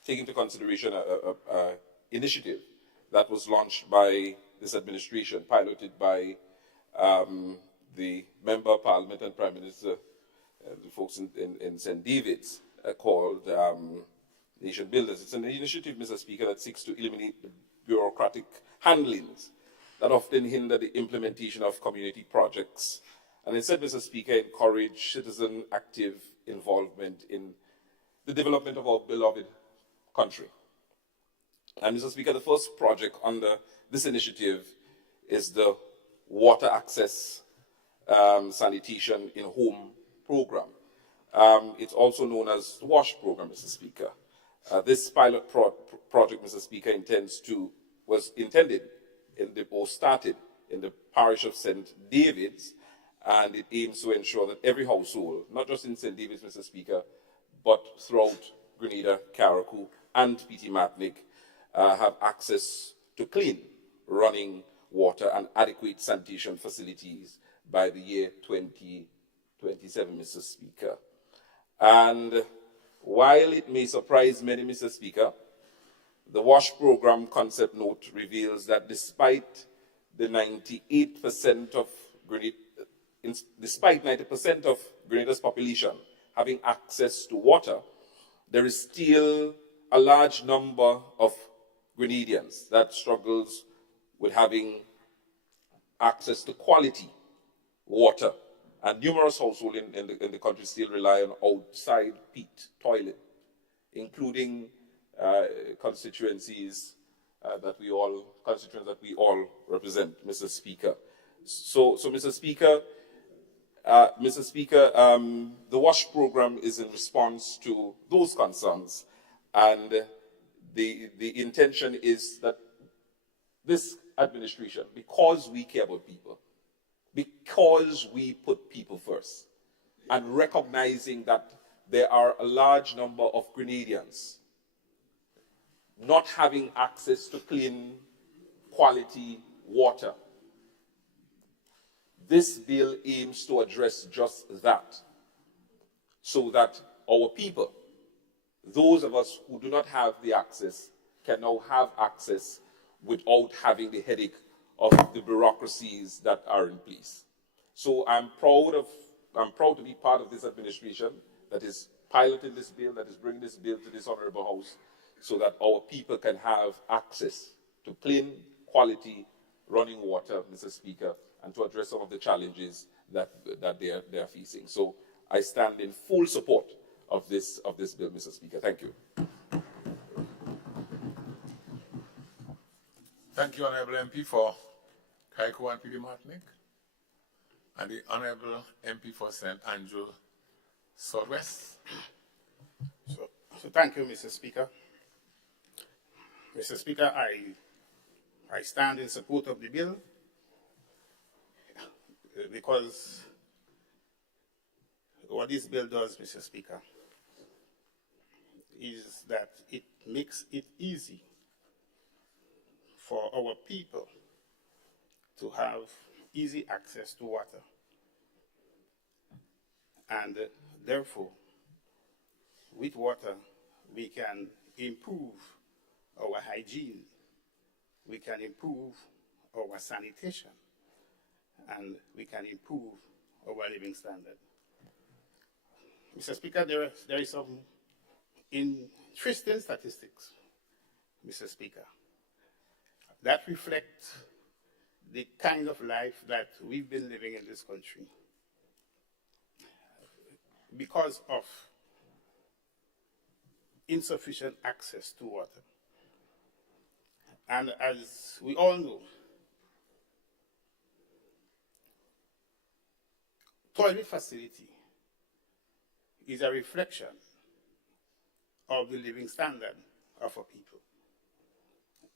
take into consideration an initiative that was launched by this administration, piloted by the Member of Parliament and Prime Minister, the folks in St. David's, called Nation Builders. It's an initiative, Mr. Speaker, that seeks to eliminate the bureaucratic handlings that often hinder the implementation of community projects, and instead, Mr. Speaker, encourage citizen active involvement in the development of our beloved country. And Mr. Speaker, the first project under this initiative is the Water Access Sanitation in Home program. It's also known as the WASH program, Mr. Speaker. This pilot project, Mr. Speaker, was intended or started in the parish of St. David's, and it aims to ensure that every household, not just in St. David's, Mr. Speaker, but throughout Grenada, Carriacou, and PT Martinique, have access to clean running water and adequate sanitation facilities by the year 2027, Mr. Speaker. And while it may surprise many, Mr. Speaker, the WASH program concept note reveals that despite 90% of Grenada's population having access to water, there is still a large number of Grenadians that struggles with having access to quality water. And numerous households in the country still rely on outside peat toilet, including constituencies that we all represent, Mr. Speaker. So Mr. Speaker, the WASH program is in response to those concerns, and the intention is that this administration, because we care about people, because we put people first, and recognizing that there are a large number of Grenadians not having access to clean, quality water, this bill aims to address just that, so that our people, those of us who do not have the access, can now have access without having the headache of the bureaucracies that are in place. So I'm proud to be part of this administration that is piloting this bill, that is bringing this bill to this honorable house, so that our people can have access to clean, quality, running water, Mr. Speaker, and to address some of the challenges that they are facing. So I stand in full support of this bill, Mr. Speaker. Thank you. Thank you, Honorable MP for Carriacou and PD Martinique, and the Honorable MP for St. Andrew Southwest. So thank you, Mr. Speaker. Mr. Speaker, I stand in support of the bill because what this bill does, Mr. Speaker, is that it makes it easy for our people to have easy access to water. And therefore, with water, we can improve our hygiene, we can improve our sanitation, and we can improve our living standard. Mr. Speaker, there is some interesting statistics, Mr. Speaker, that reflect the kind of life that we've been living in this country because of insufficient access to water. And as we all know, toilet facility is a reflection of the living standard of our people.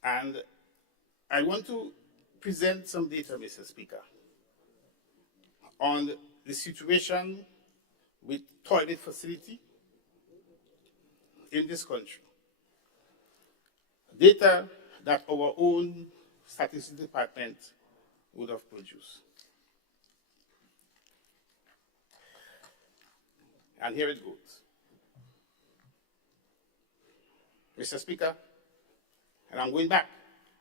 And I want to present some data, Mr. Speaker, on the situation with toilet facility in this country. Data that our own statistics department would have produced. And here it goes. Mr. Speaker, and I'm going back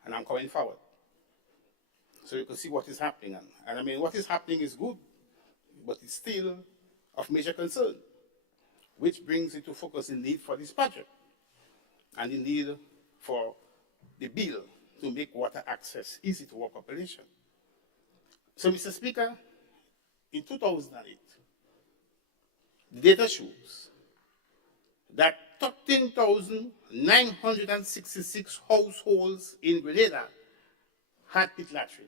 and I'm coming forward, so you can see what is happening. And I mean, what is happening is good, but it's still of major concern, which brings into focus the need for this project and the need for the bill to make water access easy to our population. So, Mr. Speaker, in 2008, the data shows that 13,966 households in Grenada had pit latrine.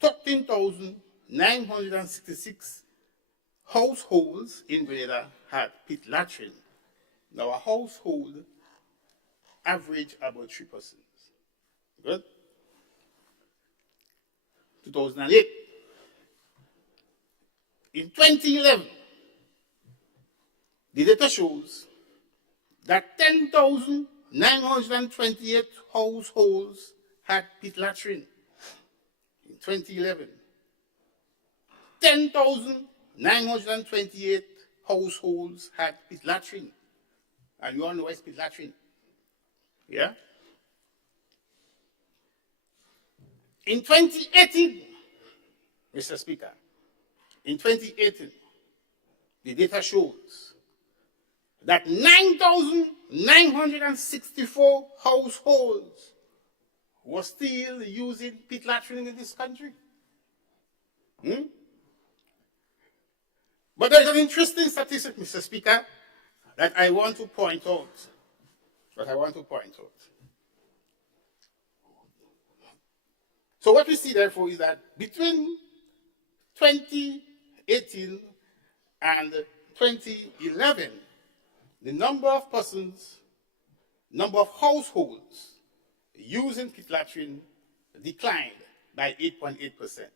13,966 households in Grenada had pit latrine. Now, a household average about 3 persons. Good? 2008. In 2011, the data shows that 10,928 households had pit latrine. In 2011, 10,928 households had pit latrine. And you all know what's pit latrine? Yeah? In 2018, Mr. Speaker, in 2018, the data shows that 9,964 households were still using pit latrine in this country. But there's an interesting statistic, Mr. Speaker, that I want to point out. So what we see, therefore, is that between 2018 and 2011, the number of persons, number of households using pit latrine declined by 8.8%.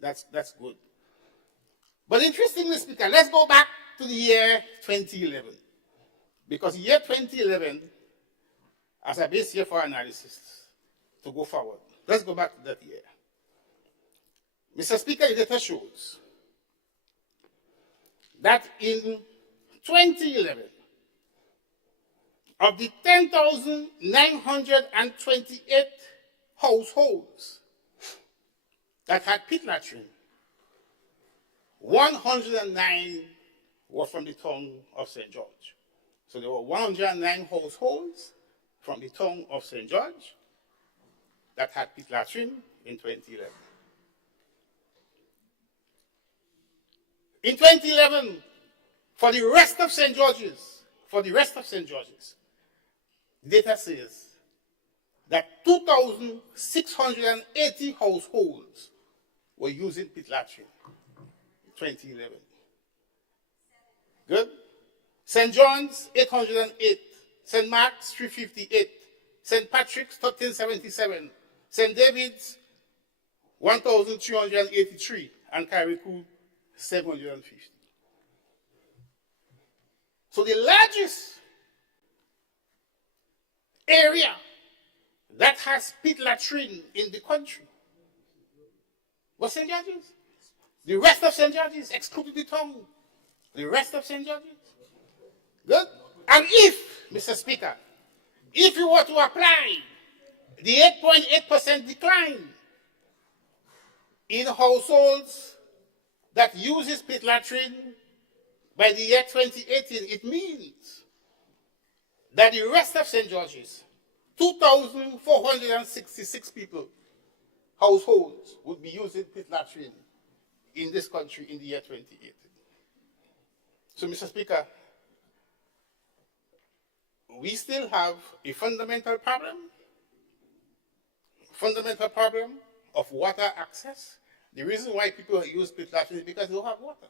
That's good. But interestingly, Speaker, let's go back to the year 2011. Because the year 2011, as a base year for analysis to go forward, let's go back to that year. Mr. Speaker, the data shows that in 2011, of the 10,928 households that had pit latrine, 109 were from the town of St. George. So there were 109 households from the town of St. George that had pit latrine in 2011. In 2011, for the rest of St. George's, the data says that 2,680 households were using pit latrine in 2011. Good? St. John's, 808. St. Mark's, 358. St. Patrick's, 1377. St. David's, 1,383. And Carriacou, 750. So the largest area that has pit latrine in the country was St. George's. The rest of St. George's, excluding the town, the rest of St. George's. Good? And if, Mr. Speaker, if you were to apply the 8.8% decline in households that uses pit latrine by the year 2018, it means that the rest of St. George's, 2,466 people, households, would be using pit latrine in this country in the year 2018. So, Mr. Speaker, we still have a fundamental problem of water access The reason why people use pit latrines is because they don't have water.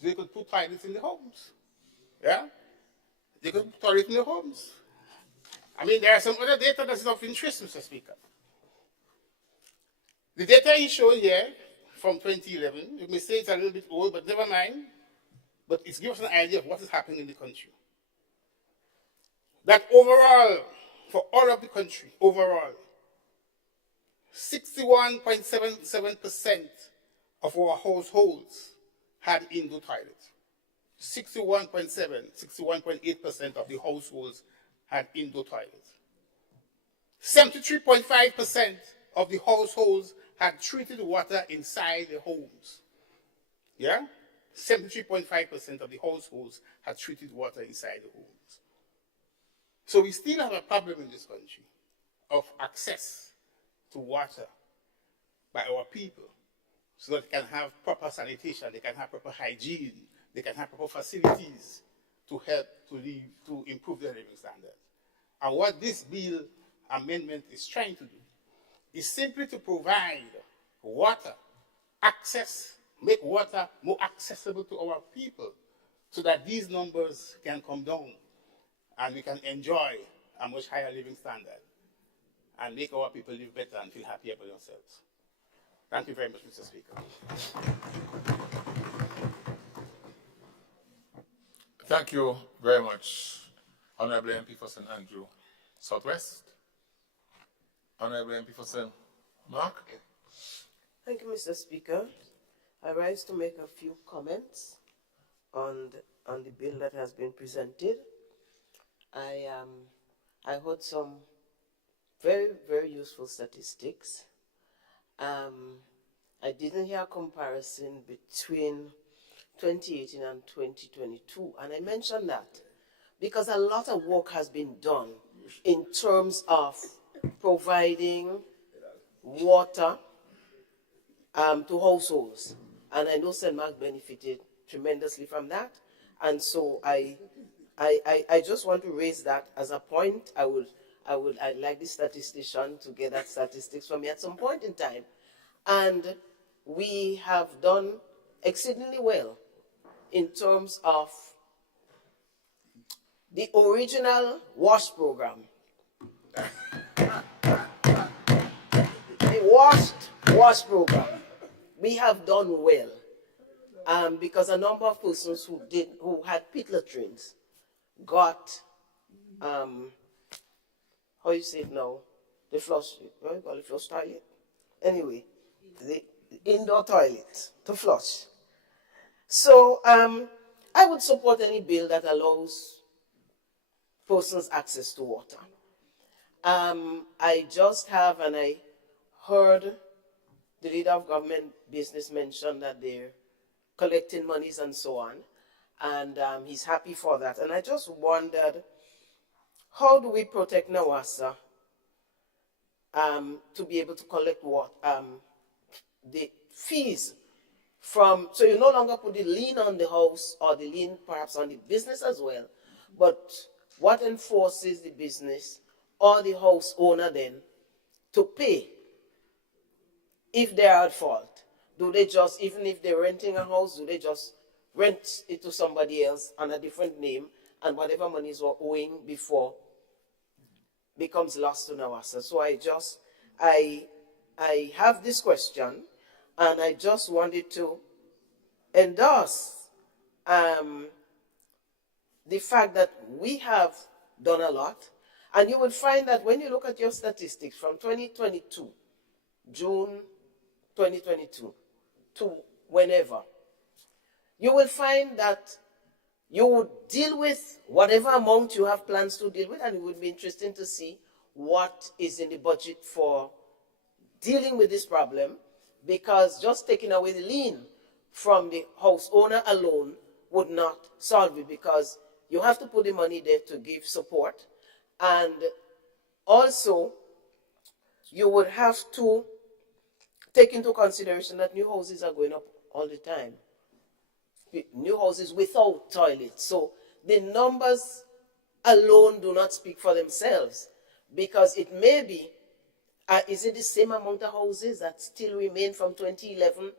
So they could put toilets in the homes. Yeah? They could put toilets in the homes. I mean, there are some other data that's of interest, Mr. Speaker. The data is shown here from 2011. You may say it's a little bit old, but never mind. But it gives us an idea of what is happening in the country. That overall, for all of the country, overall, 61.77% of our households had indoor toilets. 61.8% of the households had indoor toilets. 73.5% of the households had treated water inside their homes. Yeah? 73.5% of the households had treated water inside the homes. So we still have a problem in this country of access to water by our people so that they can have proper sanitation, they can have proper hygiene, they can have proper facilities to help to improve their living standards. And what this bill amendment is trying to do is simply to provide water access, make water more accessible to our people so that these numbers can come down and we can enjoy a much higher living standard and make our people live better and feel happier about themselves. Thank you very much, Mr. Speaker. Thank you very much, Honorable MP for St. Andrew Southwest. Honorable MP for St. Mark. Thank you, Mr. Speaker. I rise to make a few comments on the bill that has been presented. I heard some very, very useful statistics. I didn't hear a comparison between 2018 and 2022, and I mentioned that because a lot of work has been done in terms of providing water to households, and I know St. Mark benefited tremendously from that, and so I just want to raise that as a point. I'd like the statistician to get that statistics from me at some point in time. And we have done exceedingly well in terms of the original WASH program. The WASH program, we have done well because a number of persons who had pit latrines got how you say it now? The flush, what do you call it, flush toilet? Anyway, the indoor toilet to flush. So I would support any bill that allows persons access to water. I just have, and I heard the leader of government business mention that they're collecting monies and so on, and he's happy for that. And I just wondered, how do we protect Nawassa to be able to collect what the fees from, so you no longer put the lien on the house or the lien perhaps on the business as well, but what enforces the business or the house owner then to pay if they are at fault? Do they just, even if they're renting a house, do they just rent it to somebody else on a different name, and whatever monies were owing before becomes lost to Nawassa? So I have this question, and I just wanted to endorse the fact that we have done a lot, and you will find that when you look at your statistics from 2022, June 2022, to whenever, you will find that you would deal with whatever amount you have plans to deal with, and it would be interesting to see what is in the budget for dealing with this problem, because just taking away the lien from the house owner alone would not solve it, because you have to put the money there to give support, and also you would have to take into consideration that new houses are going up all the time. New houses without toilets. So the numbers alone do not speak for themselves, because it may be Is it the same amount of houses that still remain from 2011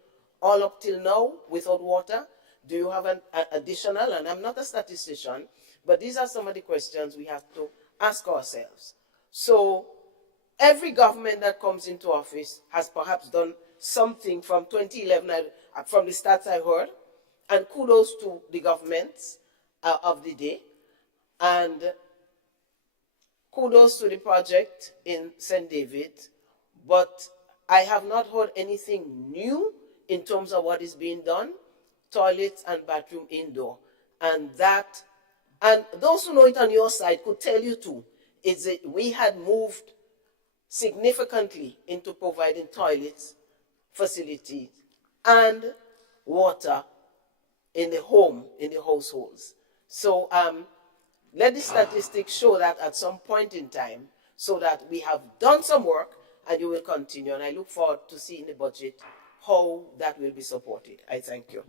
all up till now without water? Do you have an additional? And I'm not a statistician, but these are some of the questions we have to ask ourselves. So every government that comes into office has perhaps done something from 2011, from the stats I heard, and kudos to the governments of the day, and kudos to the project in St. David, but I have not heard anything new in terms of what is being done, toilets and bathroom indoor. And those who know it on your side could tell you too, is that we had moved significantly into providing toilets, facilities, and water in the home, in the households. So let the statistics show that at some point in time, so that we have done some work and you will continue. And I look forward to seeing the budget, how that will be supported. I thank you.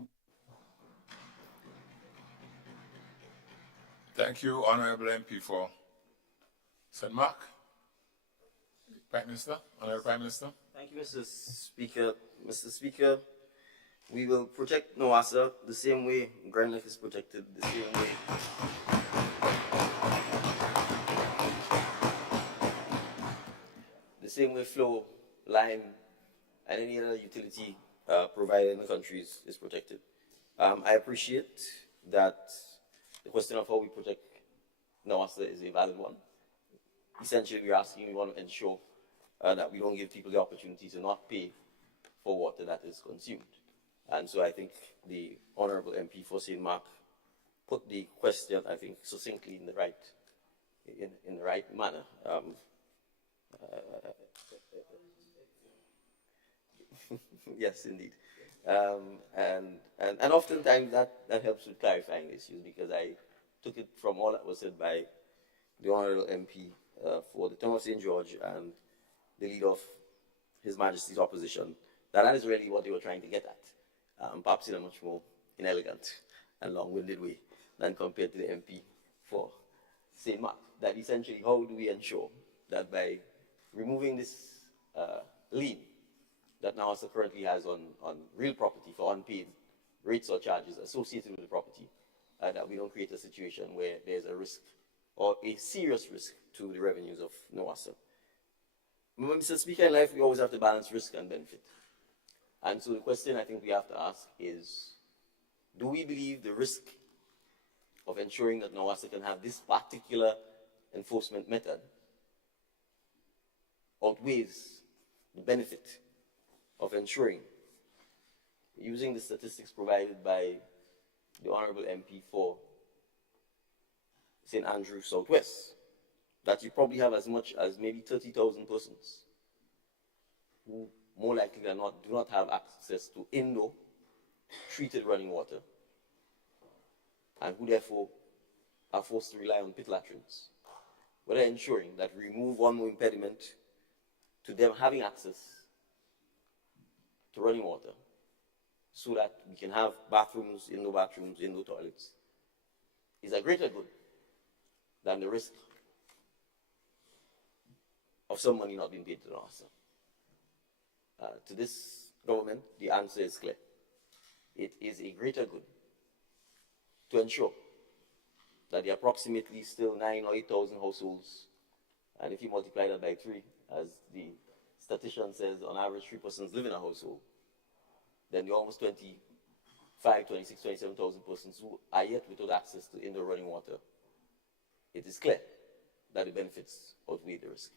Thank you, Honorable MP for St. Mark. Prime Minister, Honorable Prime Minister. Thank you, Mr. Speaker. Mr. Speaker, we will protect NOASA the same way Grand Lake is protected, the same way. The same way Flow, Lime, and any other utility provider in the country is protected. I appreciate that the question of how we protect NOASA is a valid one. Essentially, we want to ensure that we don't give people the opportunity to not pay for water that is consumed. And so I think the Honorable MP for St. Mark put the question, I think, succinctly in the right manner. Yes, indeed. And oftentimes that helps with clarifying issues, because I took it from all that was said by the Honorable MP for the town of St. George and the leader of His Majesty's opposition, that is really what they were trying to get at, perhaps in a much more inelegant and long-winded way than compared to the MP for St. Mark. That essentially, how do we ensure that by removing this lien that NOASA currently has on real property for unpaid rates or charges associated with the property, that we don't create a situation where there's a risk or a serious risk to the revenues of NOASA. Mr. Speaker, in life we always have to balance risk and benefit. And so the question I think we have to ask is, do we believe the risk of ensuring that NOASA can have this particular enforcement method outweighs the benefit of ensuring, using the statistics provided by the Honorable MP for St. Andrew Southwest, that you probably have as much as maybe 30,000 persons who more likely than not do not have access to indoor treated running water, and who therefore are forced to rely on pit latrines. Whether ensuring that we remove one more impediment to them having access to running water, so that we can have bathrooms, indoor toilets, is a greater good than the risk of some money not being paid to the NOASA. To this government, the answer is clear. It is a greater good to ensure that the approximately still 9,000 or 8,000 households, and if you multiply that by 3, as the statistician says, on average 3 persons live in a household, then the almost 25, 26, 27,000 persons who are yet without access to indoor running water, it is clear that the benefits outweigh the risk.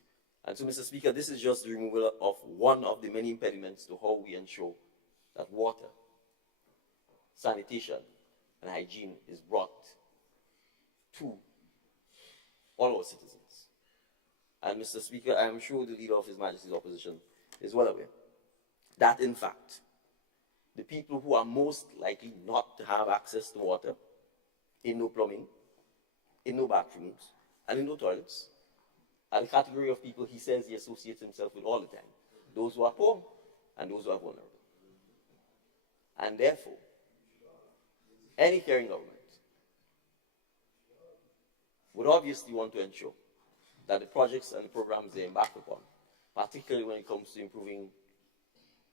And so, Mr. Speaker, this is just the removal of one of the many impediments to how we ensure that water, sanitation, and hygiene is brought to all our citizens. And, Mr. Speaker, I am sure the leader of His Majesty's opposition is well aware that, in fact, the people who are most likely not to have access to water, indoor plumbing, indoor bathrooms, and indoor toilets, are the category of people he says he associates himself with all the time. Those who are poor and those who are vulnerable. And therefore, any caring government would obviously want to ensure that the projects and the programs they embark upon particularly when it comes to improving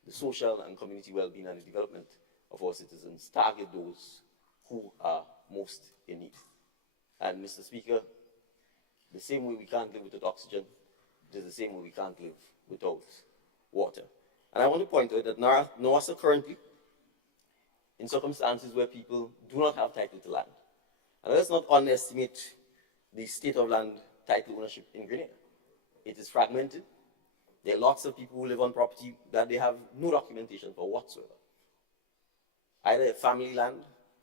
the social and community well-being and the development of our citizens, target those who are most in need. And Mr. Speaker, the same way we can't live without oxygen, it is the same way we can't live without water. And I want to point out that NOASA currently, in circumstances where people do not have title to land, and let's not underestimate the state of land title ownership in Grenada. It is fragmented. There are lots of people who live on property that they have no documentation for whatsoever. Either a family land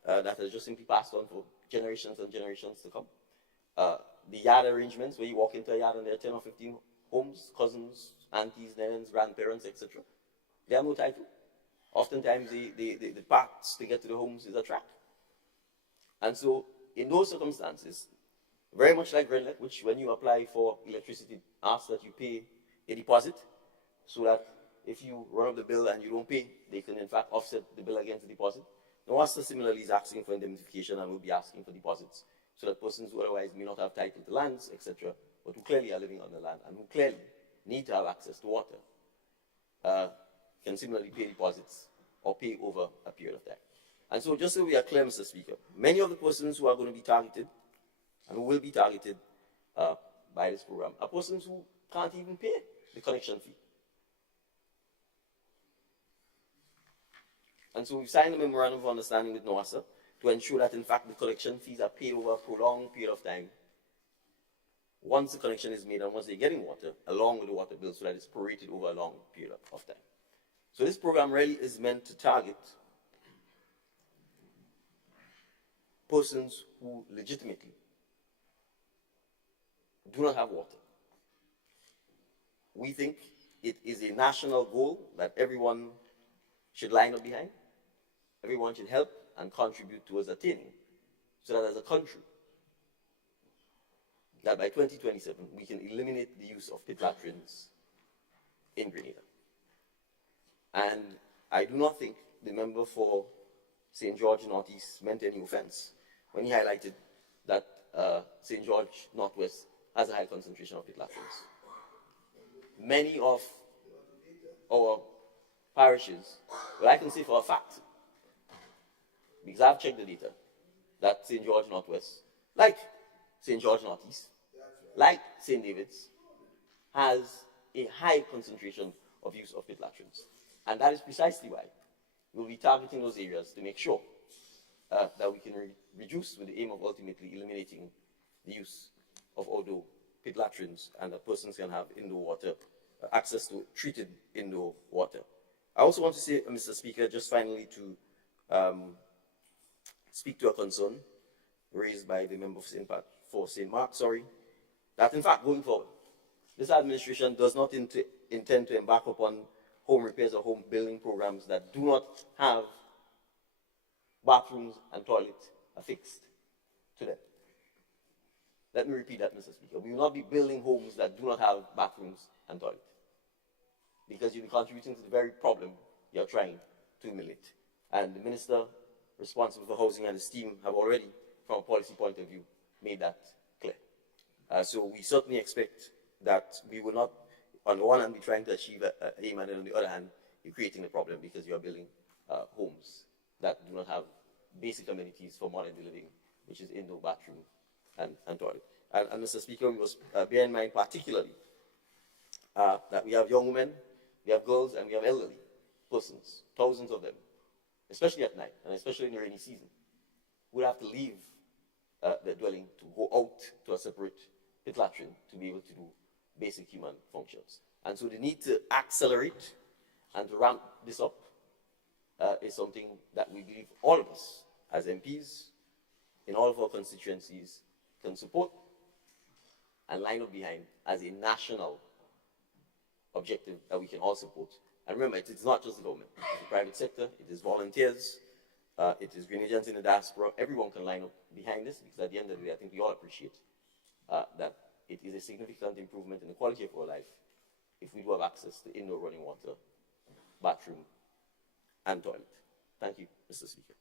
that has just simply passed on for generations and generations to come. The yard arrangements, where you walk into a yard and there are 10 or 15 homes, cousins, aunties, nannies, grandparents, etc. They have no title. Oftentimes, the paths to get to the homes is a track. And so, in those circumstances, very much like Renlet, which when you apply for electricity, asks that you pay a deposit, so that if you run up the bill and you don't pay, they can in fact offset the bill against the deposit. NOASA similarly is asking for indemnification and will be asking for deposits, so that persons who otherwise may not have title to lands, etc., but who clearly are living on the land and who clearly need to have access to water, can similarly pay deposits or pay over a period of time. And so just so we are clear, Mr. Speaker, many of the persons who are going to be targeted and who will be targeted by this program are persons who can't even pay the connection fee. And so we've signed a memorandum of understanding with NOASA to ensure that, in fact, the connection fees are paid over a prolonged period of time once the connection is made and once they're getting water, along with the water bill, so that it's prorated over a long period of time. So this program really is meant to target persons who legitimately do not have water. We think it is a national goal that everyone should line up behind. Everyone should help and contribute towards attaining, so that as a country, that by 2027, we can eliminate the use of pit latrines in Grenada. And I do not think the member for St. George Northeast meant any offense when he highlighted that St. George Northwest has a high concentration of pit latrines. Many of our parishes, well, I can say for a fact, because I've checked the data, that St. George Northwest, like St. George Northeast, like St. David's, has a high concentration of use of pit latrines. And that is precisely why we'll be targeting those areas to make sure that we can reduce, with the aim of ultimately eliminating the use of outdoor pit latrines, and that persons can have indoor water, access to treated indoor water. I also want to say, Mr. Speaker, just finally to speak to a concern raised by the member for St. Mark, that in fact, going forward, this administration does not intend to embark upon home repairs or home building programs that do not have bathrooms and toilets affixed to them. Let me repeat that, Mr. Speaker. We will not be building homes that do not have bathrooms and toilets, because you'll be contributing to the very problem you're trying to eliminate. And the minister responsible for housing and his team have already, from a policy point of view, made that clear. So we certainly expect that we will not, on the one hand, be trying to achieve an aim, and on the other hand, you're creating a problem because you are building homes that do not have basic amenities for modern living, which is indoor bathroom and toilet. And Mr. Speaker, we must bear in mind particularly that we have young women, we have girls, and we have elderly persons, thousands of them, especially at night, and especially in the rainy season, who have to leave their dwelling to go out to a separate pit latrine to be able to do basic human functions. And so the need to accelerate and to ramp this up is something that we believe all of us as MPs in all of our constituencies can support and line up behind as a national objective that we can all support. And remember, it's not just the government, it's the private sector, it is volunteers, it is Grenadians in the diaspora. Everyone can line up behind this, because at the end of the day, I think we all appreciate that it is a significant improvement in the quality of our life if we do have access to indoor running water, bathroom, and toilet. Thank you, Mr. Speaker.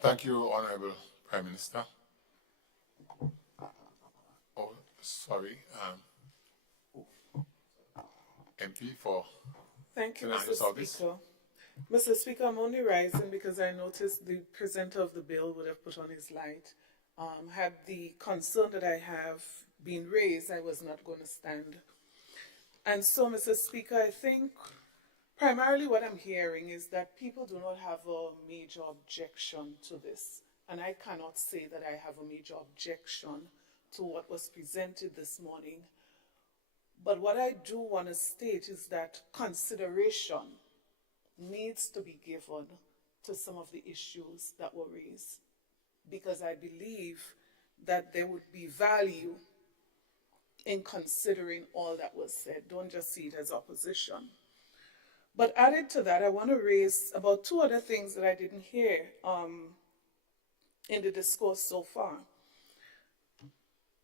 Thank you, Honorable Prime Minister. Sorry, MP for Thank you, St. Mr. Andrews Southeast. Speaker. Mr. Speaker, I'm only rising because I noticed the presenter of the bill would have put on his light. Had the concern that I have been raised, I was not going to stand. And so, Mr. Speaker, I think primarily what I'm hearing is that people do not have a major objection to this. And I cannot say that I have a major objection to what was presented this morning. But what I do want to state is that consideration needs to be given to some of the issues that were raised, because I believe that there would be value in considering all that was said. Don't just see it as opposition. But added to that, I want to raise about two other things that I didn't hear in the discourse so far.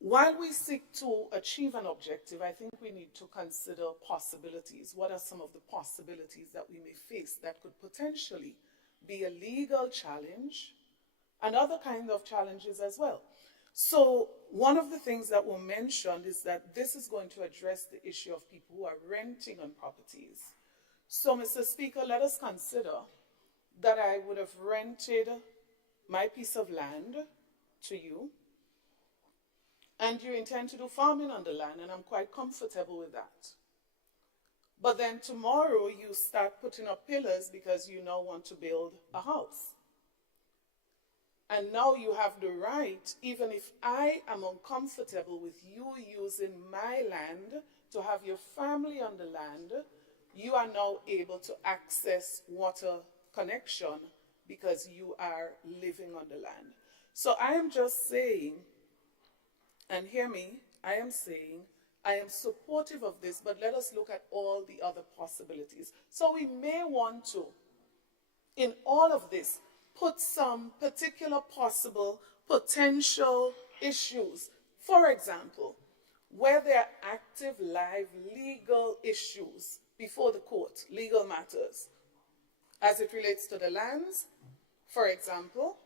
While we seek to achieve an objective, I think we need to consider possibilities. What are some of the possibilities that we may face that could potentially be a legal challenge and other kinds of challenges as well? So one of the things that were mentioned is that this is going to address the issue of people who are renting on properties. So, Mr. Speaker, let us consider that I would have rented my piece of land to you, and you intend to do farming on the land, and I'm quite comfortable with that. But then tomorrow you start putting up pillars because you now want to build a house. And now you have the right, even if I am uncomfortable with you using my land to have your family on the land, you are now able to access water connection because you are living on the land. So I am just saying, and hear me, I am saying, I am supportive of this, but let us look at all the other possibilities. So we may want to, in all of this, put some particular possible potential issues. For example, where there are active, live, legal issues before the court, legal matters, as it relates to the lands, for example,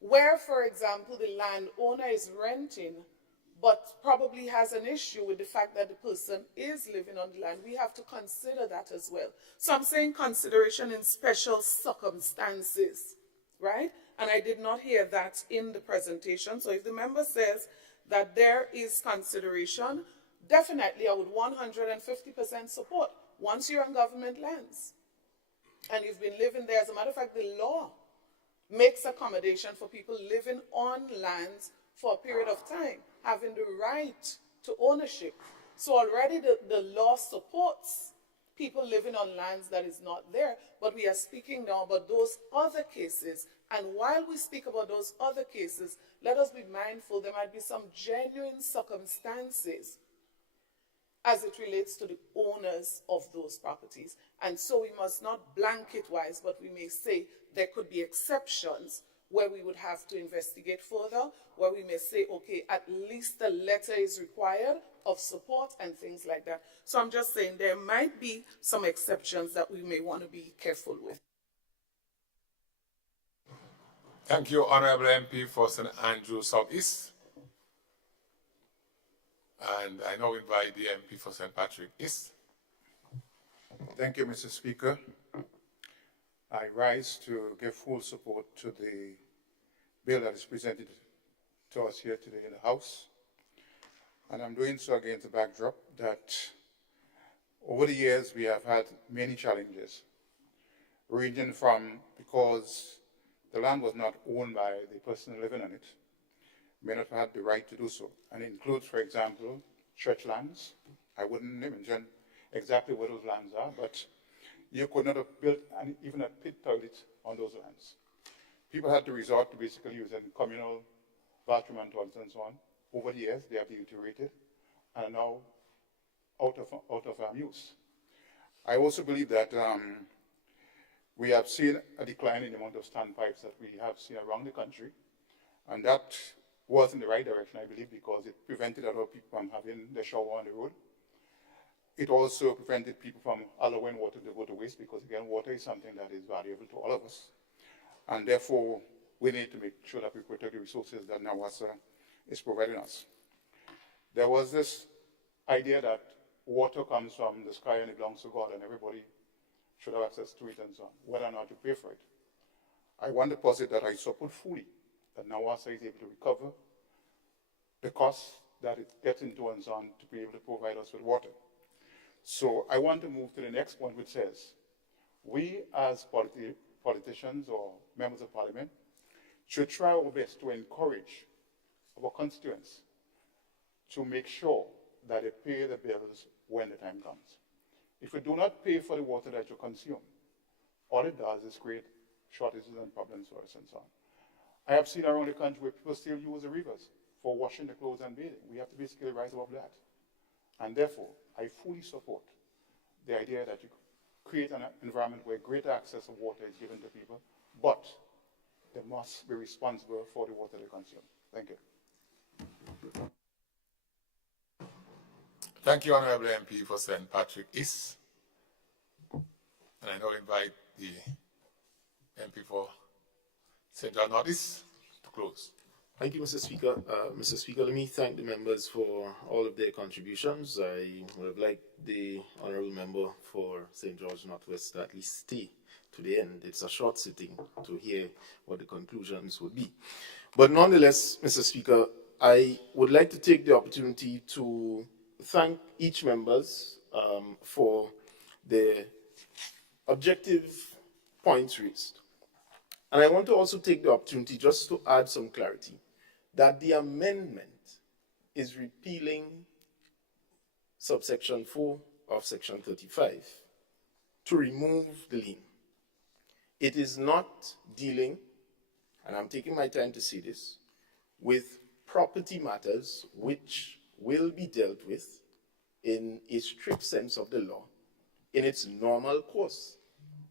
where, for example, the landowner is renting but probably has an issue with the fact that the person is living on the land. We have to consider that as well. So I'm saying consideration in special circumstances, right? And I did not hear that in the presentation. So if the member says that there is consideration, definitely I would 150% support once you're on government lands and you've been living there. As a matter of fact, the law makes accommodation for people living on lands for a period of time, having the right to ownership. So already the law supports people living on lands that is not there, but we are speaking now about those other cases. And while we speak about those other cases, let us be mindful there might be some genuine circumstances as it relates to the owners of those properties. And so we must not blanket wise, but we may say there could be exceptions where we would have to investigate further, where we may say, okay, at least a letter is required of support and things like that. So I'm just saying there might be some exceptions that we may want to be careful with. Thank you, Honorable MP for St. Andrews Southeast. And I now invite the MP for St. Patrick East. Thank you, Mr. Speaker. I rise to give full support to the bill that is presented to us here today in the House. And I'm doing so against the backdrop that over the years we have had many challenges, ranging from because the land was not owned by the person living on it, may not have had the right to do so. And it includes, for example, church lands. I wouldn't mention exactly where those lands are, but you could not have built even a pit toilet on those lands. People had to resort to basically using communal bathroom and toilets and so on. Over the years, they have deteriorated and are now out of use. I also believe that we have seen a decline in the amount of standpipes that we have seen around the country, and that was in the right direction, I believe, because it prevented a lot of people from having their shower on the road. It also prevented people from allowing water to go to waste because, again, water is something that is valuable to all of us. And therefore, we need to make sure that we protect the resources that NAWASA is providing us. there was this idea that water comes from the sky and it belongs to God and everybody should have access to it and so on, whether or not you pay for it. I want to posit that I support fully that NAWASA is able to recover the costs that it gets into and so on to be able to provide us with water. So I want to move to the next point, which says, we as politicians or members of parliament should try our best to encourage our constituents to make sure that they pay the bills when the time comes. If you do not pay for the water that you consume, all it does is create shortages and problems for us and so on. I have seen around the country where people still use the rivers for washing the clothes and bathing. We have to basically rise above that. And therefore, I fully support the idea that you create an environment where greater access of water is given to people, but they must be responsible for the water they consume. Thank you. Thank you, Honorable MP for St. Patrick East. And I now invite the MP for St. John North East to close. Thank you, Mr. Speaker. Mr. Speaker, let me thank the members for all of their contributions. I would have liked the Honourable Member for St. George Northwest to at least stay to the end. It's a short sitting to hear what the conclusions would be. But nonetheless, Mr. Speaker, I would like to take the opportunity to thank each members for their objective points raised. And I want to also take the opportunity just to add some clarity that the amendment is repealing subsection 4 of section 35 to remove the lien. It is not dealing, and I'm taking my time to say this, with property matters which will be dealt with in a strict sense of the law in its normal course.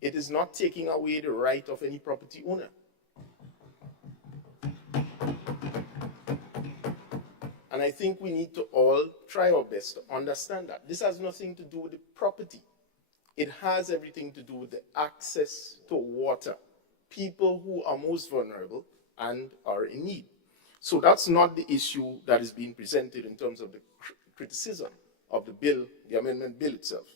It is not taking away the right of any property owner. And I think we need to all try our best to understand that. This has nothing to do with the property. It has everything to do with the access to water. People who are most vulnerable and are in need. So that's not the issue that is being presented in terms of the criticism of the bill, the amendment bill itself.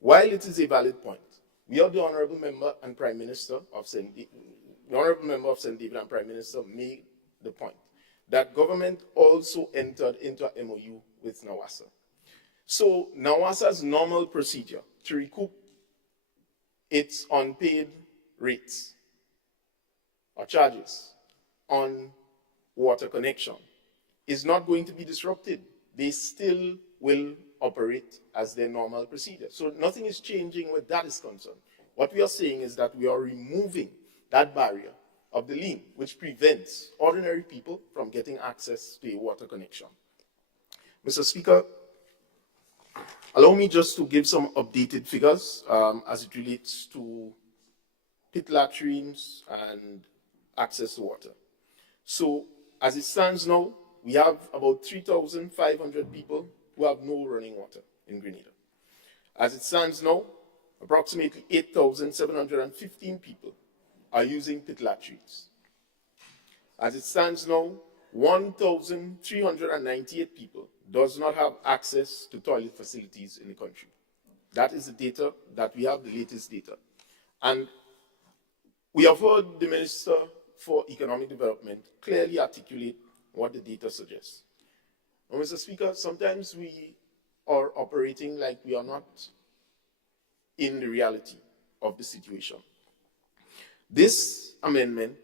While it is a valid point, we have the Honourable Member and Prime Minister of St. David and Prime Minister made the point that government also entered into an MOU with NAWASA. So NAWASA's normal procedure to recoup its unpaid rates or charges on water connection is not going to be disrupted. They still will operate as their normal procedure. So nothing is changing where that is concerned. What we are saying is that we are removing that barrier of the lien, which prevents ordinary people from getting access to a water connection. Mr. Speaker, allow me just to give some updated figures as it relates to pit latrines and access to water. So as it stands now, we have about 3,500 people who have no running water in Grenada. As it stands now, approximately 8,715 people are using pit latrines. As it stands now, 1,398 people does not have access to toilet facilities in the country. That is the data that we have, the latest data. And we have heard the Minister for Economic Development clearly articulate what the data suggests. Now, Mr. Speaker, sometimes we are operating like we are not in the reality of the situation. This amendment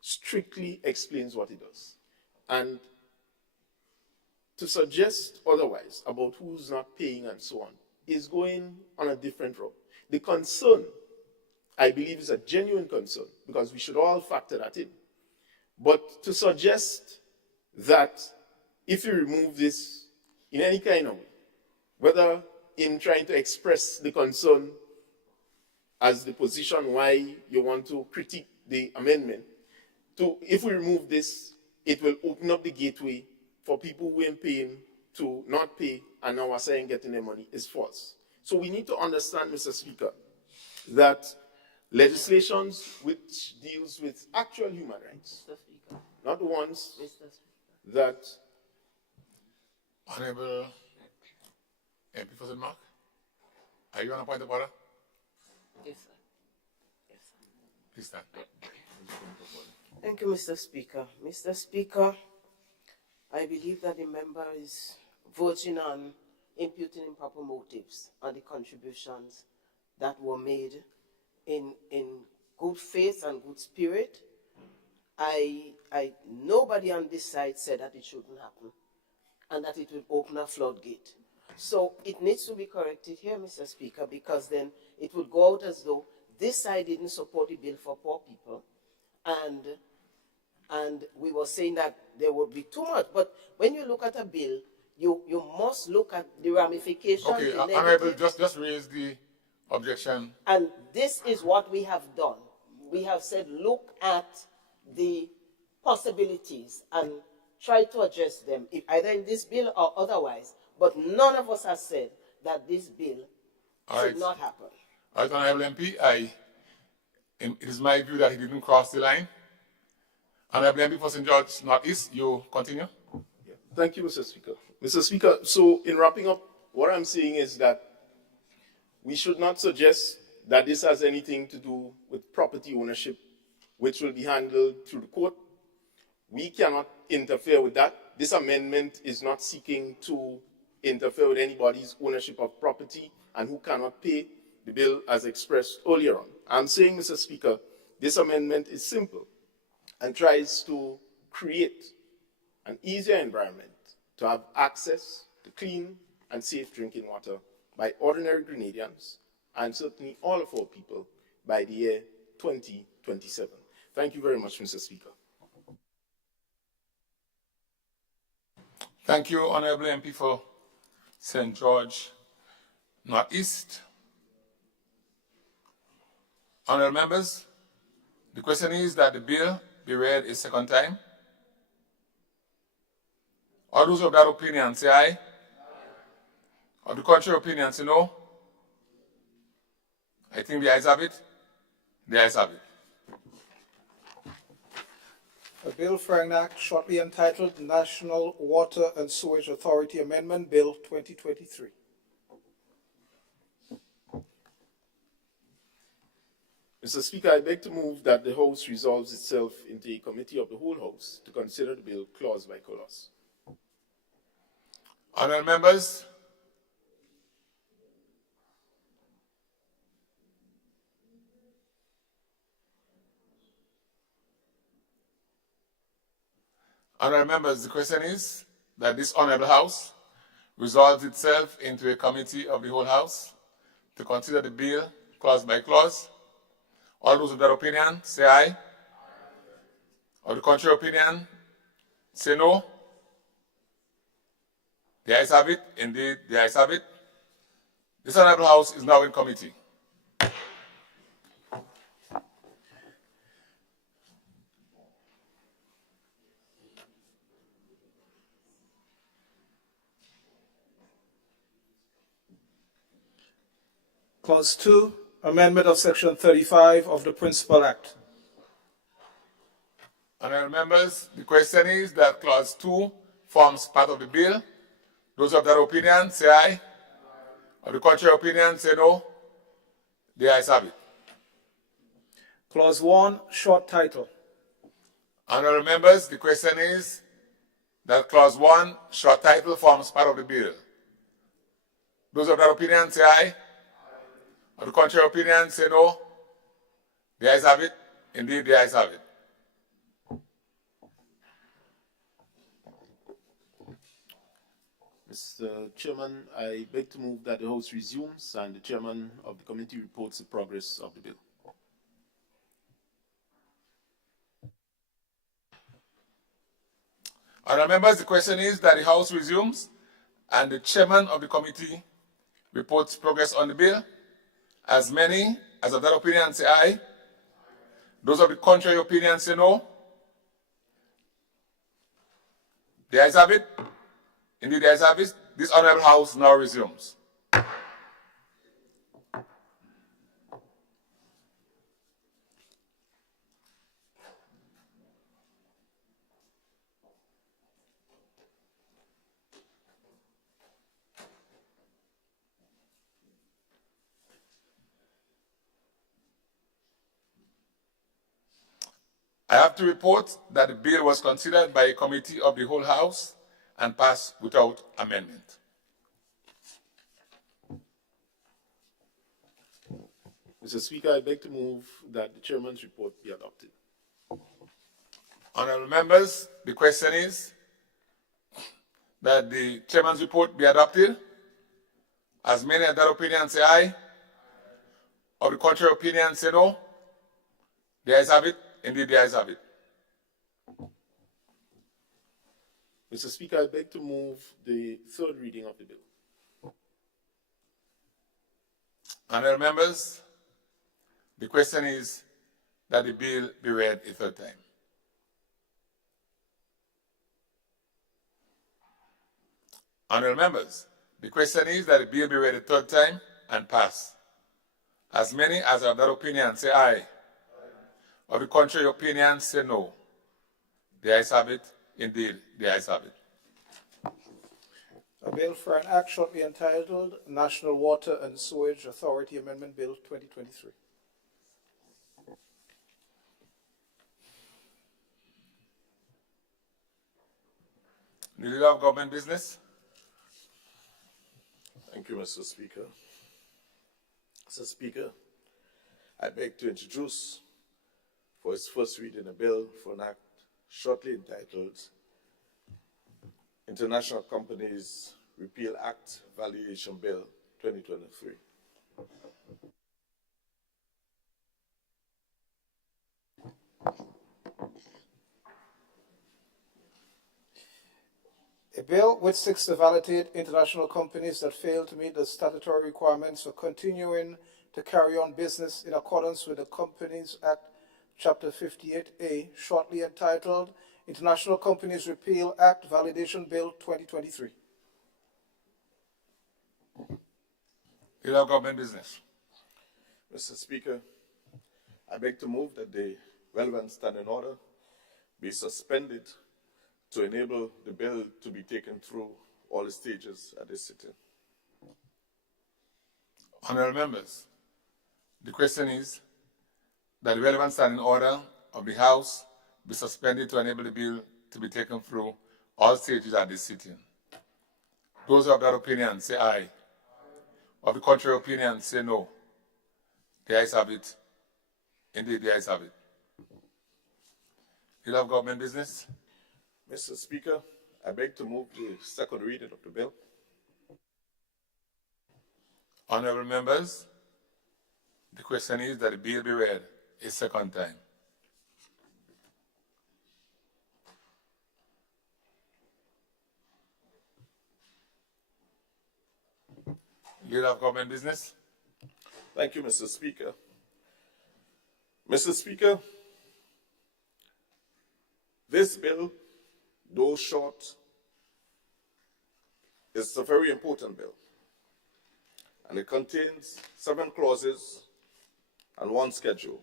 strictly explains what it does. And to suggest otherwise about who's not paying and so on is going on a different road. The concern, I believe, is a genuine concern because we should all factor that in. But to suggest that if you remove this in any kind of way, whether in trying to express the concern as the position why you want to critique the amendment, if we remove this, it will open up the gateway for people who ain't paying to not pay and now are saying getting their money is false. So we need to understand, Mr. Speaker, that legislations which deals with actual human rights, not the ones that Honorable MP for St. Mark, are you on a point of order? Yes, sir. Yes, sir. Please stand. Thank you, Mr. Speaker. Mr. Speaker, I believe that the member is verging on imputing improper motives on the contributions that were made in good faith and good spirit. Nobody on this side said that it shouldn't happen and that it would open a floodgate. So it needs to be corrected here, Mr. Speaker, because then it would go out as though this side didn't support the bill for poor people, and we were saying that there would be too much. But when you look at a bill, you must look at the ramifications. Okay, the Honorable, negative. just raise the objection. And this is what we have done. We have said, look at the possibilities and try to address them, either in this bill or otherwise. But none of us has said that this bill should not happen. All right, Honorable MP, it is my view that he didn't cross the line. Honorable MP for St. George Northeast, you continue. Yeah. Thank you, Mr. Speaker. Mr. Speaker, so in wrapping up, what I'm saying is that we should not suggest that this has anything to do with property ownership, which will be handled through the court. We cannot interfere with that. This amendment is not seeking to interfere with anybody's ownership of property and who cannot pay the bill as expressed earlier on. I'm saying, Mr. Speaker, this amendment is simple and tries to create an easier environment to have access to clean and safe drinking water by ordinary Grenadians and certainly all of our people by the year 2027. Thank you very much, Mr. Speaker. Thank you, Honorable MP for St. George Northeast. Honorable members, the question is that the bill be read a second time. All those of that opinion say aye. Of the contrary opinion say no. I think the ayes have it. The ayes have it. A bill for an act shortly entitled National Water and Sewage Authority Amendment Bill 2023. Mr. Speaker, I beg to move that the House resolves itself into a committee of the whole House to consider the bill clause by clause. Honourable members, the question is that this Honourable House resolves itself into a committee of the whole House to consider the bill clause by clause. All those of that opinion, say aye. Of the contrary opinion, say no. The ayes have it. Indeed, the ayes have it. This Honourable House is now in committee. Clause 2, amendment of Section 35 of the Principal Act. Honourable members, the question is that Clause 2 forms part of the bill. Those of that opinion, say aye. Of the contrary opinion, say no. The ayes have it. Clause 1, short title. Honourable members, the question is that Clause 1, short title, forms part of the bill. Those of that opinion, say aye. Of the contrary opinion, say no. The ayes have it. Indeed, the ayes have it. Mr. Chairman, I beg to move that the House resumes and the Chairman of the committee reports the progress of the bill. Honourable members, the question is that the House resumes and the Chairman of the committee reports progress on the bill. As many as of that opinion say aye. Those of the contrary opinion say no. The ayes have it. Indeed, the ayes have it. This Honourable House now resumes. I have to report that the bill was considered by a committee of the whole House and passed without amendment. Mr. Speaker, I beg to move that the chairman's report be adopted. Honourable members, the question is that the chairman's report be adopted. As many of that opinion say aye. Of the contrary opinion say no. The ayes have it. Indeed, the ayes have it. Mr. Speaker, I beg to move the third reading of the bill. Honourable members, the question is that the bill be read a third time. Honourable members, the question is that the bill be read a third time and pass. As many as have that opinion say aye. Of the contrary opinion say no. The ayes have it. Indeed, the ayes have it. A bill for an act shortly entitled National Water and Sewage Authority Amendment Bill 2023. The Leader of Government Business. Thank you, Mr. Speaker. Mr. Speaker, I beg to introduce for its first reading a bill for an act shortly entitled International Companies Repeal Act Valuation Bill 2023. A bill which seeks to validate international companies that fail to meet the statutory requirements for continuing to carry on business in accordance with the Companies Act, Chapter 58A, shortly entitled International Companies Repeal Act Validation Bill 2023. Leader of Government Business. Mr. Speaker, I beg to move that the relevant standing order be suspended to enable the bill to be taken through all the stages at this sitting. Honourable members, the question is that the relevant standing order of the House be suspended to enable the bill to be taken through all stages at this sitting. Those who have that opinion say aye. Of the contrary opinion say no. The ayes have it. Indeed, the ayes have it. Leader of Government Business. Mr. Speaker, I beg to move the second reading of the bill. Honourable members, the question is that the bill be read a second time. Leader of Government Business. Thank you, Mr. Speaker. Mr. Speaker, this bill, though short, is a very important bill. And it contains 7 clauses and 1 schedule.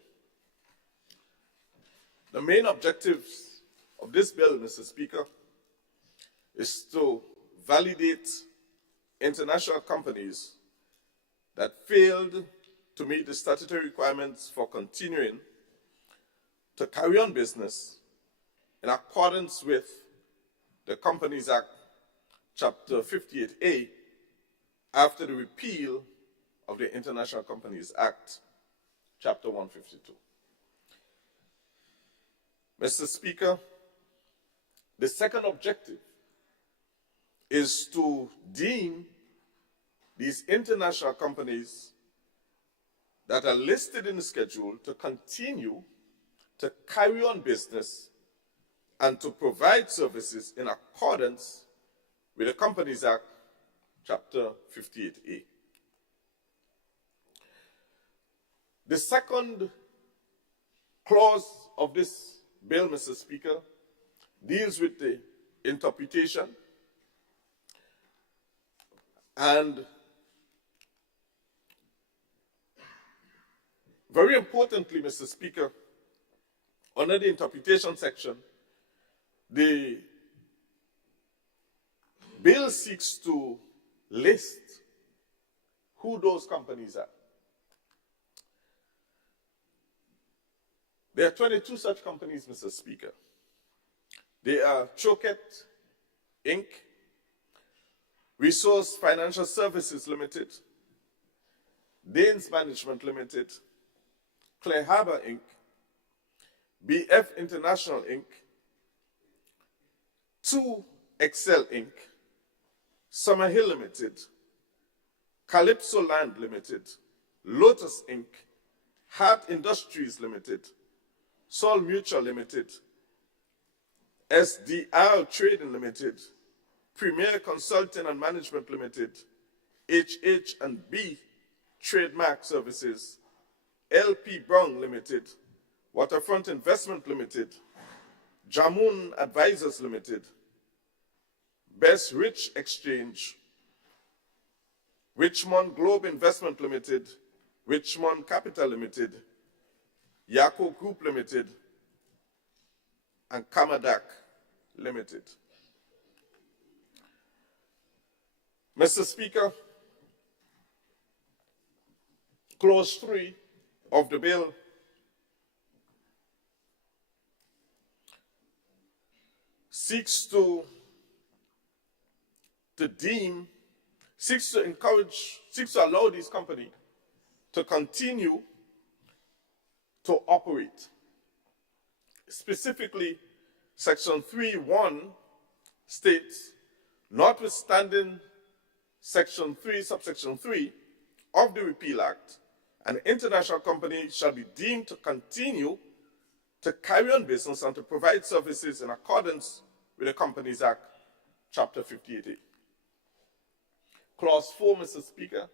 The main objectives of this bill, Mr. Speaker, is to validate international companies that failed to meet the statutory requirements for continuing to carry on business in accordance with the Companies Act, Chapter 58A, after the repeal of the International Companies Act, Chapter 152. Mr. Speaker, the second objective is to deem these international companies that are listed in the schedule to continue to carry on business and to provide services in accordance with the Companies Act, Chapter 58A. The second clause of this bill, Mr. Speaker, deals with the interpretation and very importantly, Mr. Speaker, under the interpretation section, the bill seeks to list who those companies are. There are 22 such companies, Mr. Speaker. They are Choket Inc., Resource Financial Services Limited, Danes Management Limited, Clare Harbor Inc., BF International Inc., 2 Excel Inc., Summerhill Limited, Calypso Land Limited, Lotus Inc., Hart Industries Limited, Sol Mutual Limited, SDR Trading Limited, Premier Consulting and Management Limited, HH&B Trademark Services, LP Brown Limited, Waterfront Investment Limited, Jamun Advisors Limited, Best Rich Exchange, Richmond Globe Investment Limited, Richmond Capital Limited, Yako Group Limited, and Kamadak Limited. Mr. Speaker, Clause 3 of the bill seeks to allow this company to continue to operate. Specifically, Section 3(1) states, notwithstanding Section 3, subsection 3 of the Repeal Act, an international company shall be deemed to continue to carry on business and to provide services in accordance with the Companies Act, Chapter 58A. Clause 4, Mr. Speaker,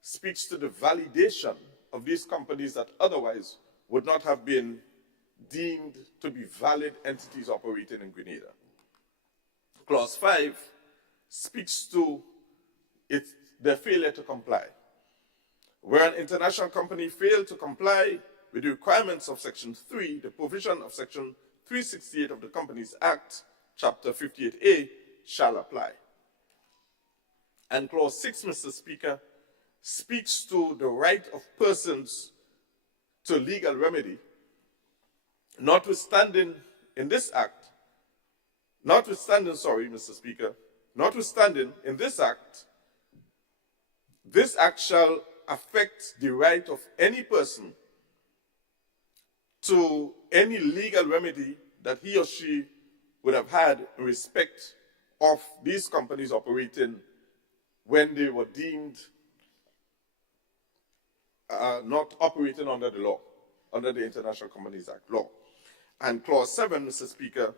speaks to the validation of these companies that otherwise would not have been deemed to be valid entities operating in Grenada. Clause 5 speaks to their failure to comply. Where an international company failed to comply with the requirements of Section 3, the provision of Section 368 of the Companies Act, Chapter 58A, shall apply. And Clause 6, Mr. Speaker, speaks to the right of persons to legal remedy. Notwithstanding in this act, notwithstanding in this act shall affect the right of any person to any legal remedy that he or she would have had in respect of these companies operating when they were deemed not operating under the law, under the International Companies Act law. And Clause 7, Mr. Speaker,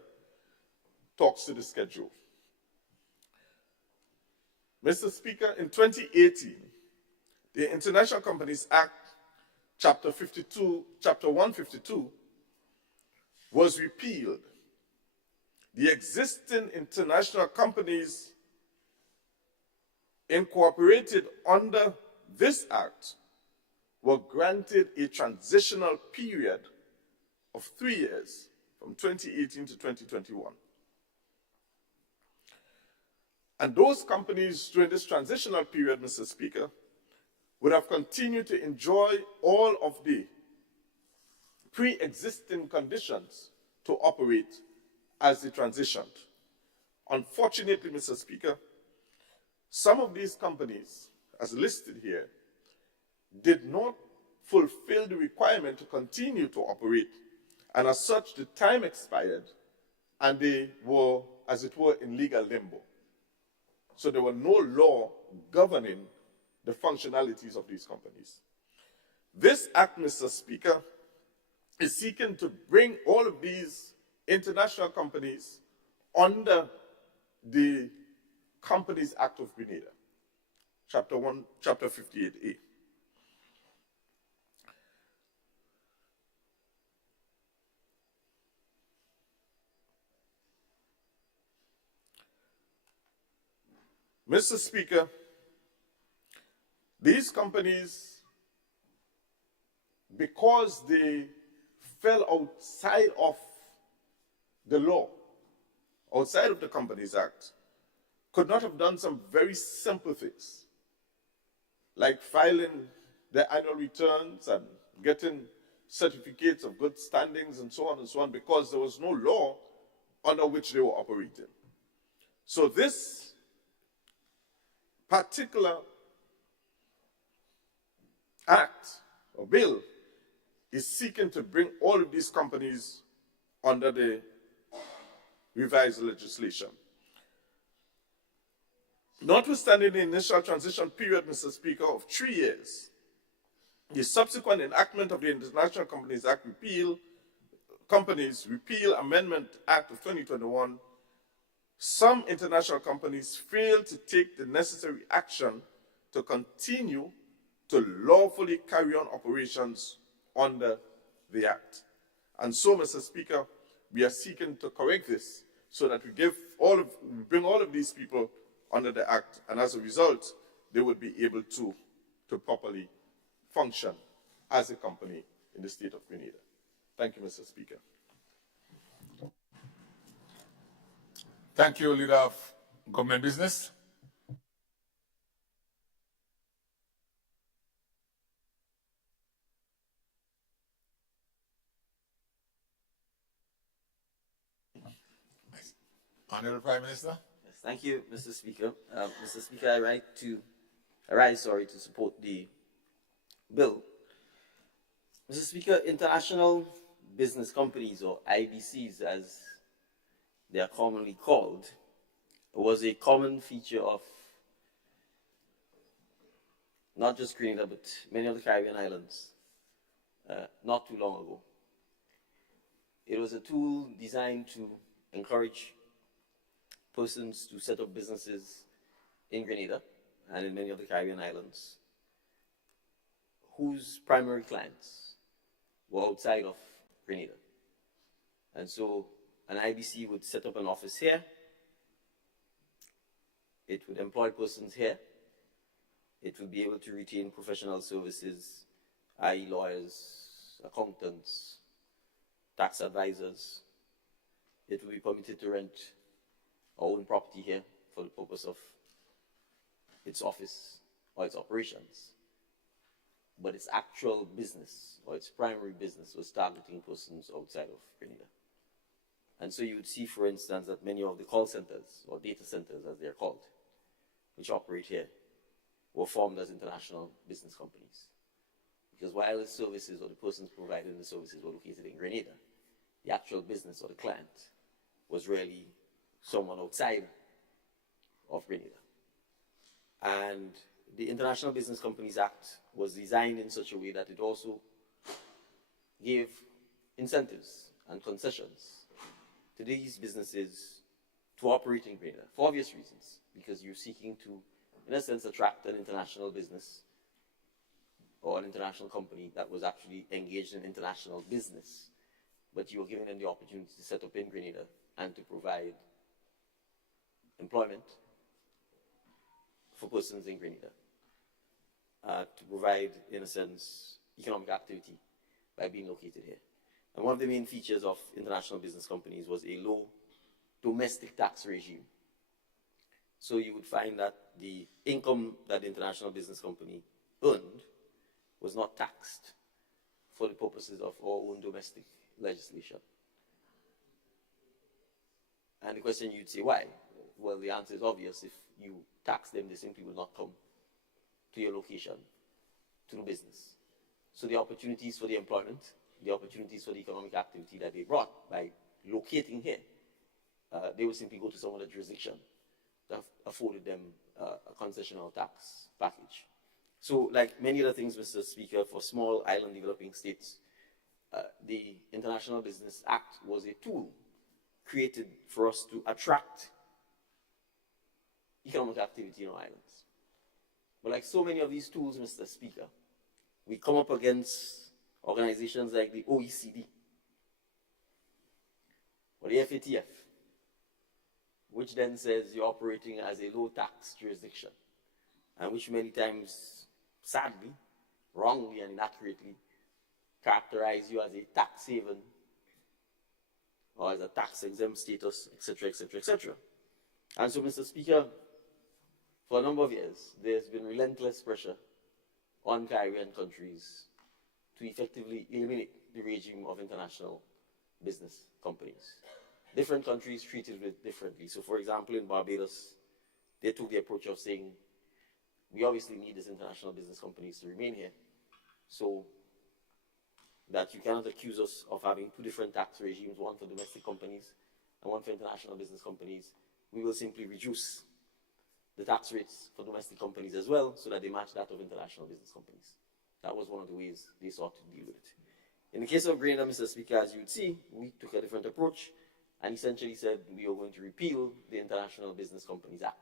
talks to the schedule. Mr. Speaker, in 2018, the International Companies Act, Chapter 152, was repealed. The existing international companies incorporated under this act were granted a transitional period of 3 years, from 2018 to 2021. And those companies during this transitional period, Mr. Speaker, would have continued to enjoy all of the pre-existing conditions to operate as they transitioned. Unfortunately, Mr. Speaker, some of these companies, as listed here, did not fulfill the requirement to continue to operate, and as such, the time expired, and they were, as it were, in legal limbo. So there were no law governing the functionalities of these companies. This act, Mr. Speaker, is seeking to bring all of these international companies under the Companies Act of Grenada, Chapter 58A. Mr. Speaker, these companies, because they fell outside of the law, outside of the Companies Act, could not have done some very simple things, like filing their annual returns and getting certificates of good standings and so on, because there was no law under which they were operating. So this particular act or bill is seeking to bring all of these companies under the revised legislation. Notwithstanding the initial transition period, Mr. Speaker, of 3 years, the subsequent enactment of the International Companies Act Repeal Amendment Act of 2021, some international companies failed to take the necessary action to continue to lawfully carry on operations under the Act. And so, Mr. Speaker, we are seeking to correct this so that we bring all of these people under the Act, and as a result, they would be able to properly function as a company in the state of Grenada. Thank you, Mr. Speaker. Thank you, Leader of Government Business. Honorable Prime Minister. Yes, thank you, Mr. Speaker. Mr. Speaker, I rise to support the bill. Mr. Speaker, international business companies, or IBCs as they are commonly called, was a common feature of not just Grenada, but many of the Caribbean islands not too long ago. It was a tool designed to encourage persons to set up businesses in Grenada and in many of the Caribbean islands whose primary clients were outside of Grenada. And so an IBC would set up an office here, it would employ persons here, it would be able to retain professional services, i.e. lawyers, accountants, tax advisors. It would be permitted to rent our own property here for the purpose of its office or its operations. But its actual business, or its primary business, was targeting persons outside of Grenada. And so you would see, for instance, that many of the call centers, or data centers as they're called, which operate here, were formed as international business companies. Because wireless services, or the persons providing the services, were located in Grenada, the actual business or the client was really someone outside of Grenada. And the International Business Companies Act was designed in such a way that it also gave incentives and concessions to these businesses to operate in Grenada for obvious reasons, because you're seeking to, in a sense, attract an international business or an international company that was actually engaged in international business, but you were giving them the opportunity to set up in Grenada and to provide employment for persons in Grenada, to provide, in a sense, economic activity by being located here. And one of the main features of international business companies was a low domestic tax regime. So you would find that the income that the international business company earned was not taxed for the purposes of our own domestic legislation. And the question you'd say, why? Well, the answer is obvious. If you tax them, they simply will not come to your location to do business. So the opportunities for the employment, the opportunities for the economic activity that they brought by locating here, they would simply go to some other jurisdiction that afforded them a concessional tax package. So, like many other things, Mr. Speaker, for small island developing states, the International Business Act was a tool created for us to attract economic activity in our islands. But like so many of these tools, Mr. Speaker, we come up against organizations like the OECD or the FATF, which then says you're operating as a low-tax jurisdiction, and which many times, sadly, wrongly and inaccurately, characterize you as a tax haven or as a tax-exempt status, etc., etc., etc. And so, Mr. Speaker, for a number of years, there's been relentless pressure on Caribbean countries to effectively eliminate the regime of international business companies. Different countries treated it differently. So for example, in Barbados, they took the approach of saying, we obviously need these international business companies to remain here, so that you cannot accuse us of having two different tax regimes, one for domestic companies and one for international business companies. We will simply reduce the tax rates for domestic companies as well, so that they match that of international business companies. That was one of the ways they sought to deal with it. In the case of Grenada, Mr. Speaker, as you would see, we took a different approach and essentially said we are going to repeal the International Business Companies Act.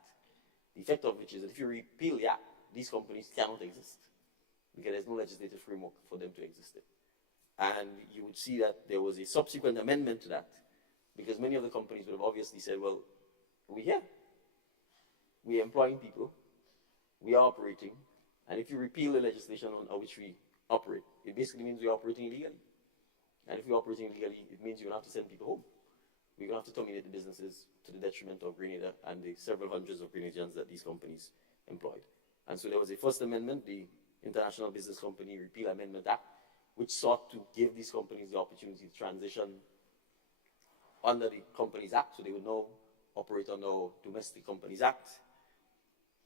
The effect of which is that if you repeal the act, these companies cannot exist because there's no legislative framework for them to exist in. And you would see that there was a subsequent amendment to that, because many of the companies would have obviously said, well, we're here, we're employing people, we are operating, and if you repeal the legislation on which we operate, it basically means we're operating illegally. And if we're operating illegally, it means you're going to have to send people home. We're going to have to terminate the businesses to the detriment of Grenada and the several hundreds of Grenadians that these companies employed. And so there was a first amendment, the International Business Company Repeal Amendment Act, which sought to give these companies the opportunity to transition under the Companies Act, so they would now operate under our Domestic Companies Act.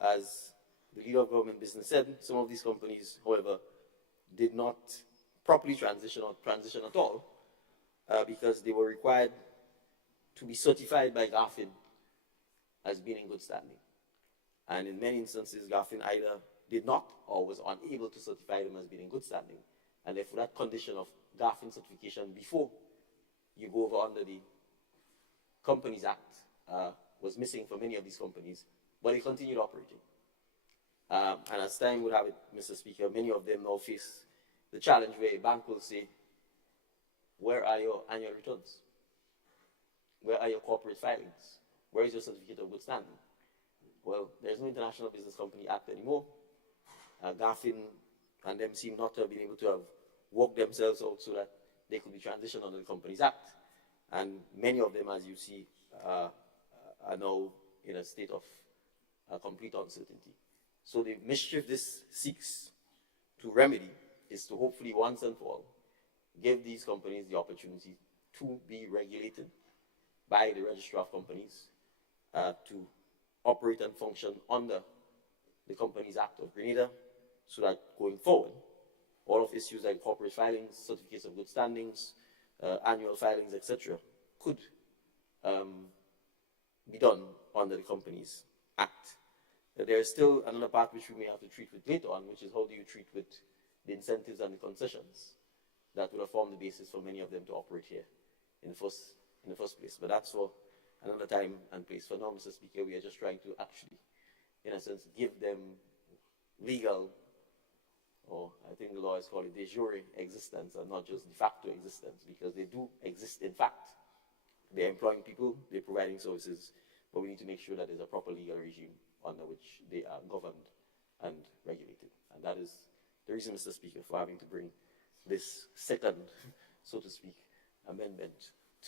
As the leader of government business said, some of these companies, however, did not properly transition or transition at all because they were required to be certified by GAFIN as being in good standing. And in many instances, GAFIN either did not or was unable to certify them as being in good standing. And therefore, that condition of GAFIN certification before you go over under the Companies Act was missing for many of these companies, but they continued operating. And as time would have it, Mr. Speaker, many of them now face the challenge where a bank will say, where are your annual returns? Where are your corporate filings? Where is your certificate of good standing? Well, there's no International Business Company Act anymore. GAFIN and them seem not to have been able to have worked themselves out so that they could be transitioned under the Companies Act. And many of them, as you see, are now in a state of complete uncertainty. So the mischief this seeks to remedy is to hopefully once and for all give these companies the opportunity to be regulated by the Registrar of Companies to operate and function under the Companies Act of Grenada, so that going forward, all of issues like corporate filings, certificates of good standings, annual filings, etc., could be done under the Companies Act. There is still another part which we may have to treat with later on, which is how do you treat with the incentives and the concessions that would have formed the basis for many of them to operate here in the first place. But that's for another time and place. For now, Mr. Speaker, we are just trying to actually, in a sense, give them legal, or I think the law is called it de jure existence and not just de facto existence, because they do exist in fact. They're employing people, they're providing services, but we need to make sure that there's a proper legal regime under which they are governed and regulated. And that is the reason, Mr. Speaker, for having to bring this second, so to speak, amendment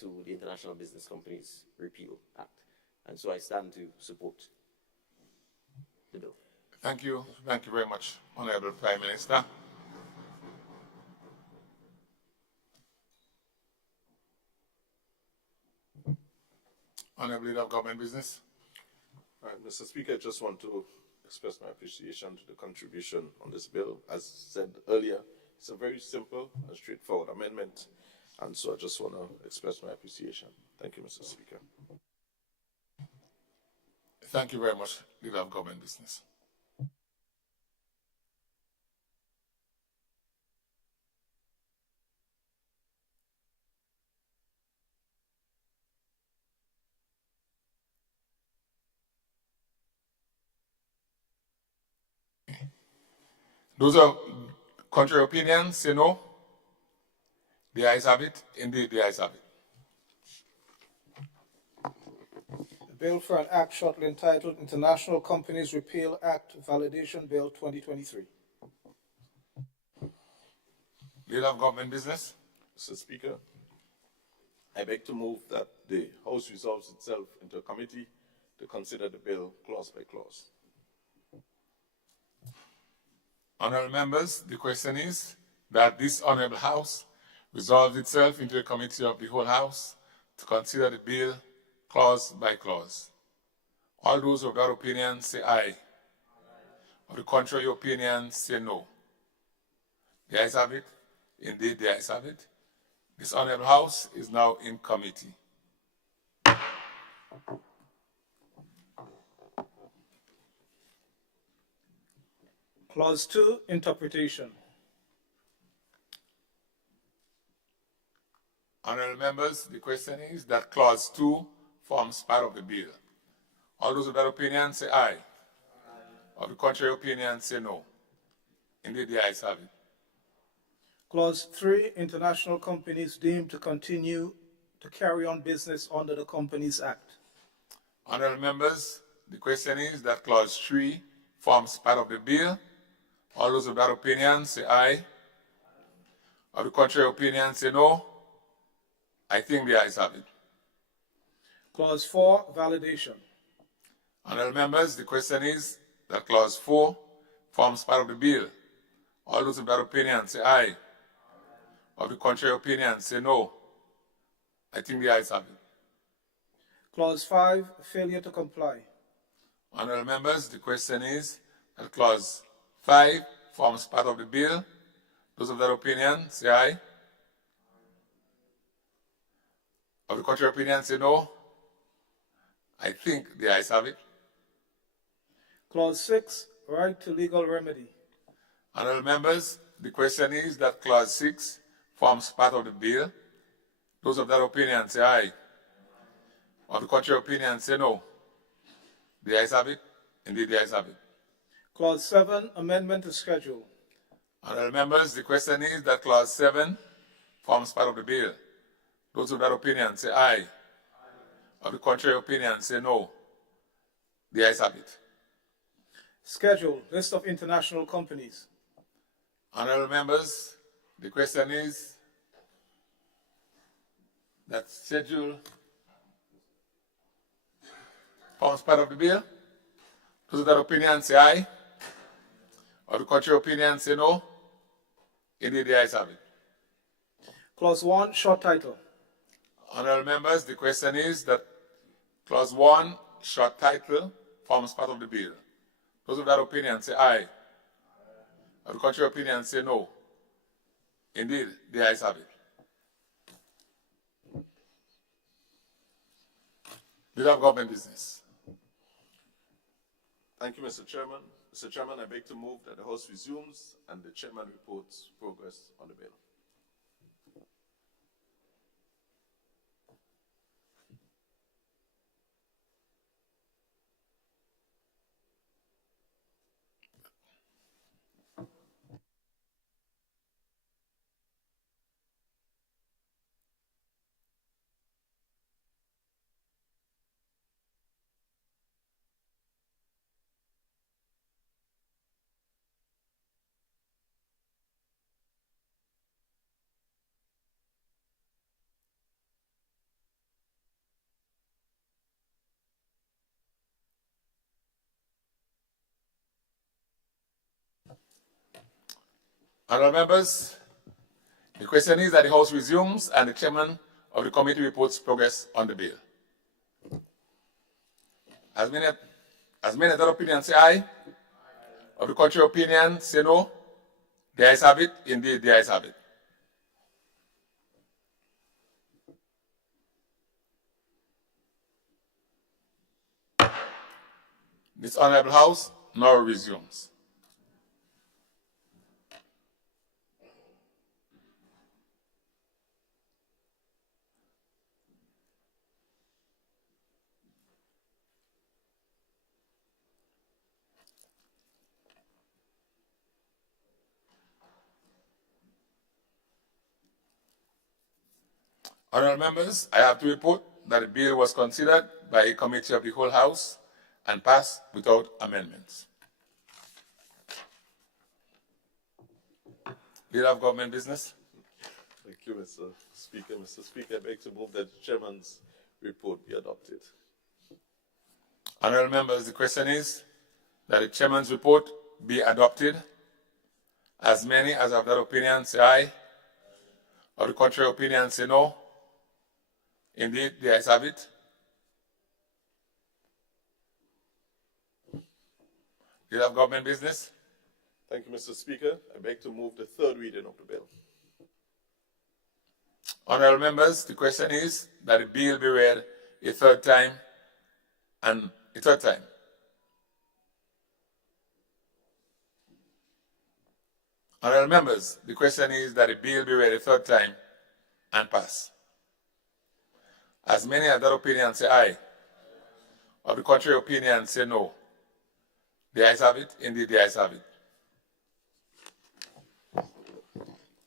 to the International Business Companies Repeal Act. And so I stand to support the bill. Thank you. Thank you very much, Honorable Prime Minister. Honorable Leader of Government Business. All right, Mr. Speaker, I just want to express my appreciation to the contribution on this bill. As said earlier, it's a very simple and straightforward amendment, and so I just want to express my appreciation. Thank you, Mr. Speaker. Thank you very much, Leader of Government Business. Those are contrary opinions, say no. The ayes have it. Indeed, the ayes have it. The bill for an act shortly entitled International Companies Repeal Act Validation Bill 2023. Leader of Government Business. Mr. Speaker, I beg to move that the House resolves itself into a committee to consider the bill clause by clause. Honourable members, the question is, that this Honorable House resolves itself into a committee of the whole House to consider the bill clause by clause. All those of that opinion say aye. Of the contrary opinion, say no. The ayes have it. Indeed, the ayes have it. This Honorable House is now in committee. Clause 2, interpretation. Honorable members, the question is that clause 2 forms part of the bill. All those of that opinion say aye. Of the contrary opinion, say no. Indeed, the ayes have it. Clause 3, international companies deemed to continue to carry on business under the Companies Act. Honorable members, the question is that clause 3 forms part of the bill. All those of that opinion say aye. Of the contrary opinion, say no. I think the ayes have it. Clause 4, validation. Honorable members, the question is that clause 4 forms part of the bill. All those of that opinion say aye. Of the contrary opinion, say no. I think the ayes have it. Clause 5, failure to comply. Honorable members, the question is that clause 5 forms part of the bill. Those of that opinion, say aye. Of the contrary opinion, say no. I think the ayes have it. Clause 6, right to legal remedy. Honorable members, the question is that clause 6 forms part of the bill. Those of that opinion, say aye. Of the contrary opinion, say no. The ayes have it. Indeed, the ayes have it. Clause 7, amendment to schedule. Honorable members, the question is that clause 7 forms part of the bill. Those of that opinion, say aye. Of the contrary opinion, say no. The ayes have it. Schedule, list of international companies. Honorable members, the question is that schedule forms part of the bill. Those of that opinion, say aye. Of the contrary opinion, say no. Indeed, the ayes have it. Clause 1, short title. Honorable members, the question is that clause 1, short title, forms part of the bill. Those of that opinion, say aye. Of the contrary opinion, say no. Indeed, the ayes have it. Leader of Government Business. Thank you, Mr. Chairman. Mr. Chairman, I beg to move that the House resumes and the Chairman reports progress on the bill. Honorable members, the question is that the House resumes and the Chairman of the committee reports progress on the bill. As many other opinions say aye. Of the contrary opinion, say no. The ayes have it. Indeed, the ayes have it. This Honorable House now resumes. Honorable members, I have to report that the bill was considered by a committee of the whole House and passed without amendments. Leader of Government Business. Thank you, Mr. Speaker. Mr. Speaker, I beg to move that the Chairman's report be adopted. Honorable members, the question is that the Chairman's report be adopted. As many as have that opinion say aye. Or the contrary opinion say no. Indeed, the ayes have it. Leader of Government Business. Thank you, Mr. Speaker. I beg to move the third reading of the bill. Honourable members, the question is that the bill be read a third time and a third time. Honourable members, the question is that the bill be read a third time and pass. As many as that opinion say aye, or the contrary opinion say no. The ayes have it. Indeed, the ayes have it.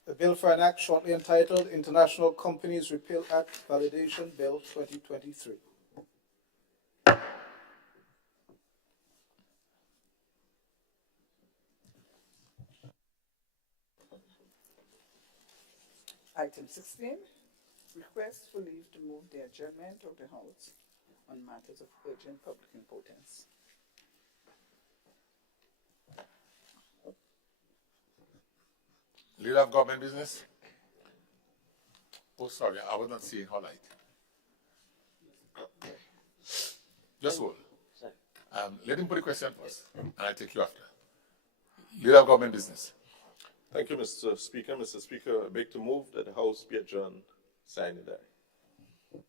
A bill for an act shortly entitled International Companies Repeal Act Validation Bill 2023. Item 16, request for leave to move the adjournment of the House on matters of urgent public importance. Leader of Government Business. Oh, sorry, I was not seeing her light. Just hold. Let him put the question first, and I'll take you after. Leader of Government Business. Thank you, Mr. Speaker. Mr. Speaker, I beg to move that the House be adjourned, sine die.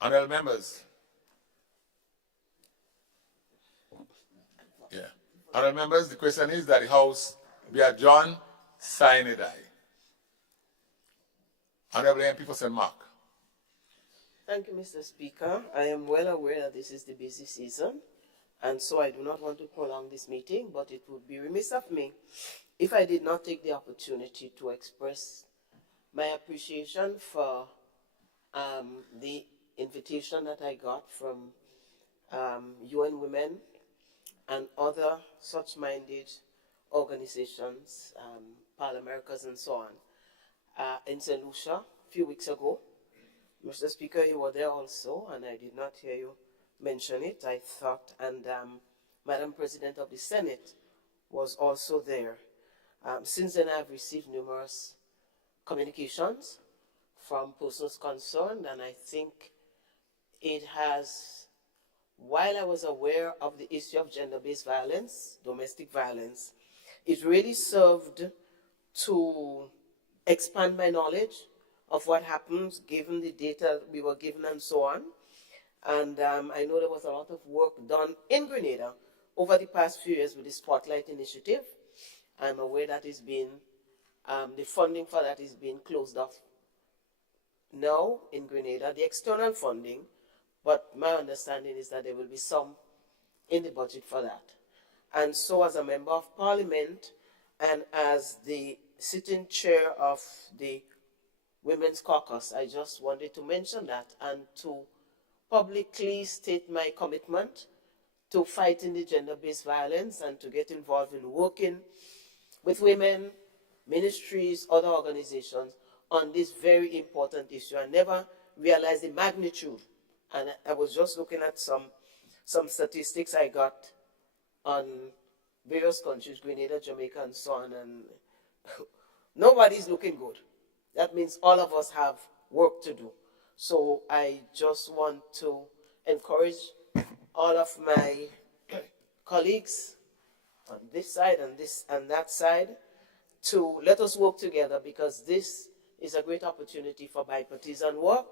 Honourable members. Yeah. Honourable members, the question is that the House be adjourned, sine die. Honourable MP for St. Mark. Thank you, Mr. Speaker. I am well aware that this is the busy season, and so I do not want to prolong this meeting, but it would be remiss of me if I did not take the opportunity to express my appreciation for the invitation that I got from UN Women and other such-minded organizations, Parliamericas and so on, in St. Lucia a few weeks ago. Mr. Speaker, you were there also, and I did not hear you mention it. I thought, and Madam President of the Senate was also there. Since then, I've received numerous communications from persons concerned, and I think it has, while I was aware of the issue of gender-based violence, domestic violence, it really served to expand my knowledge of what happens given the data we were given and so on. And I know there was a lot of work done in Grenada over the past few years with the Spotlight Initiative. I'm aware that is being, the funding for that is being closed off now in Grenada, the external funding, but my understanding is that there will be some in the budget for that. And so as a member of Parliament and as the sitting chair of the Women's Caucus, I just wanted to mention that and to publicly state my commitment to fighting the gender-based violence and to get involved in working with women, ministries, other organizations on this very important issue. I never realized the magnitude. And I was just looking at some statistics I got on various countries, Grenada, Jamaica, and so on, and nobody's looking good. That means all of us have work to do. So I just want to encourage all of my colleagues on this side and this and that side to let us work together, because this is a great opportunity for bipartisan work.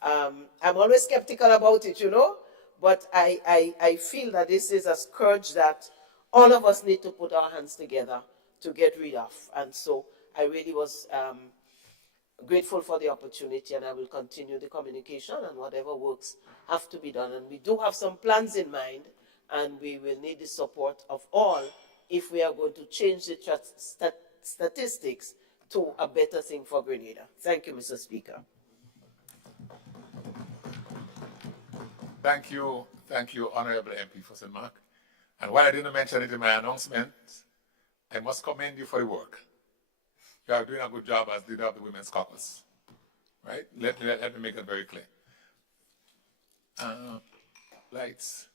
I'm always skeptical about it, you know, but I feel that this is a scourge that all of us need to put our hands together to get rid of. And so I really was grateful for the opportunity, and I will continue the communication, and whatever works have to be done. And we do have some plans in mind, and we will need the support of all if we are going to change the statistics to a better thing for Grenada. Thank you, Mr. Speaker. Thank you, Honourable MP for St. Mark. And while I didn't mention it in my announcement, I must commend you for the work. You are doing a good job as leader of the Women's Caucus, right? Let me make it very clear. Lights.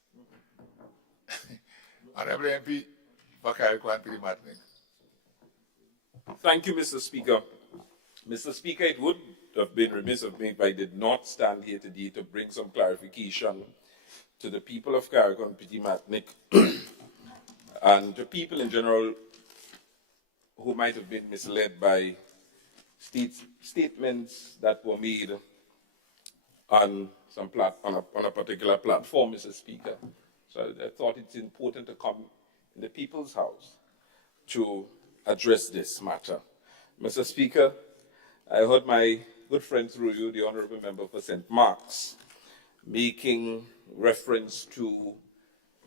Honorable MP for Carriacou and Pirimatnik. Thank you, Mr. Speaker. Mr. Speaker, it would have been remiss of me if I did not stand here today to bring some clarification to the people of Carriacou and Pirimatnik and to people in general who might have been misled by statements that were made on a particular platform, Mr. Speaker. So I thought it's important to come in the People's House to address this matter. Mr. Speaker, I heard my good friend through you, the Honourable Member for St. Mark's, making reference to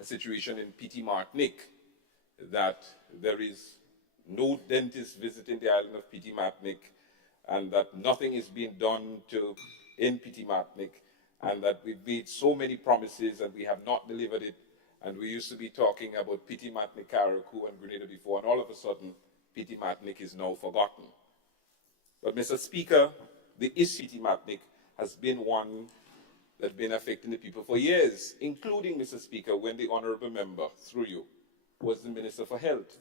a situation in Pirimatnik, that there is no dentist visiting the island of Pirimatnik, and that nothing is being done in Pirimatnik, and that we've made so many promises and we have not delivered it. And we used to be talking about Pirimatnik, Carriacou, and Grenada before, and all of a sudden, Pirimatnik is now forgotten. But, Mr. Speaker, the issue of Pirimatnik has been one that's been affecting the people for years, including, Mr. Speaker, when the Honourable Member, through you, was the Minister for Health.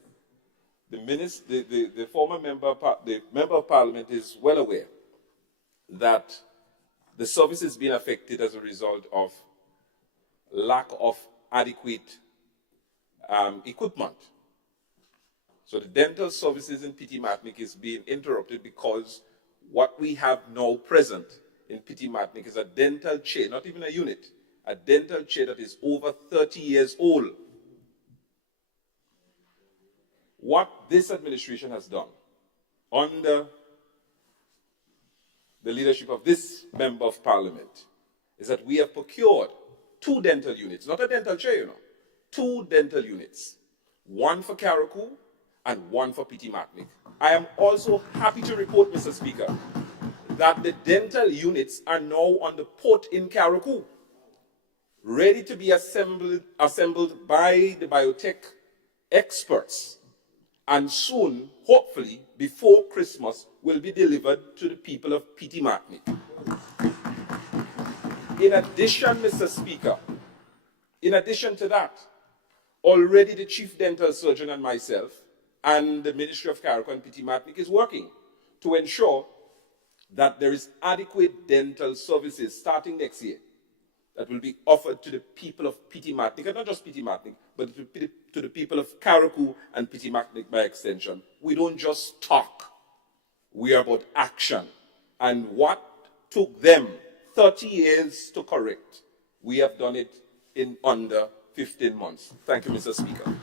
The former member of Parliament is well aware that the service is being affected as a result of lack of adequate equipment. So the dental services in Pirimatnik is being interrupted because what we have now present in Pirimatnik is a dental chair, not even a unit, a dental chair that is over 30 years old. What this administration has done under the leadership of this Member of Parliament is that we have procured 2 dental units, not a dental chair, you know, 2 dental units, one for Carriacou and one for Pirimatnik. I am also happy to report, Mr. Speaker, that the dental units are now on the port in Carriacou, ready to be assembled by the biotech experts, and soon, hopefully, before Christmas, will be delivered to the people of Pirimatnik. In addition, Mr. Speaker, in addition to that, already the Chief Dental Surgeon and myself and the Ministry of Carriacou and Pirimatnik is working to ensure that there is adequate dental services starting next year that will be offered to the people of Pirimatnik, and not just Pirimatnik, but to the people of Carriacou and Pirimatnik by extension. We don't just talk, we are about action. And what took them 30 years to correct, we have done it in under 15 months. Thank you, Mr. Speaker.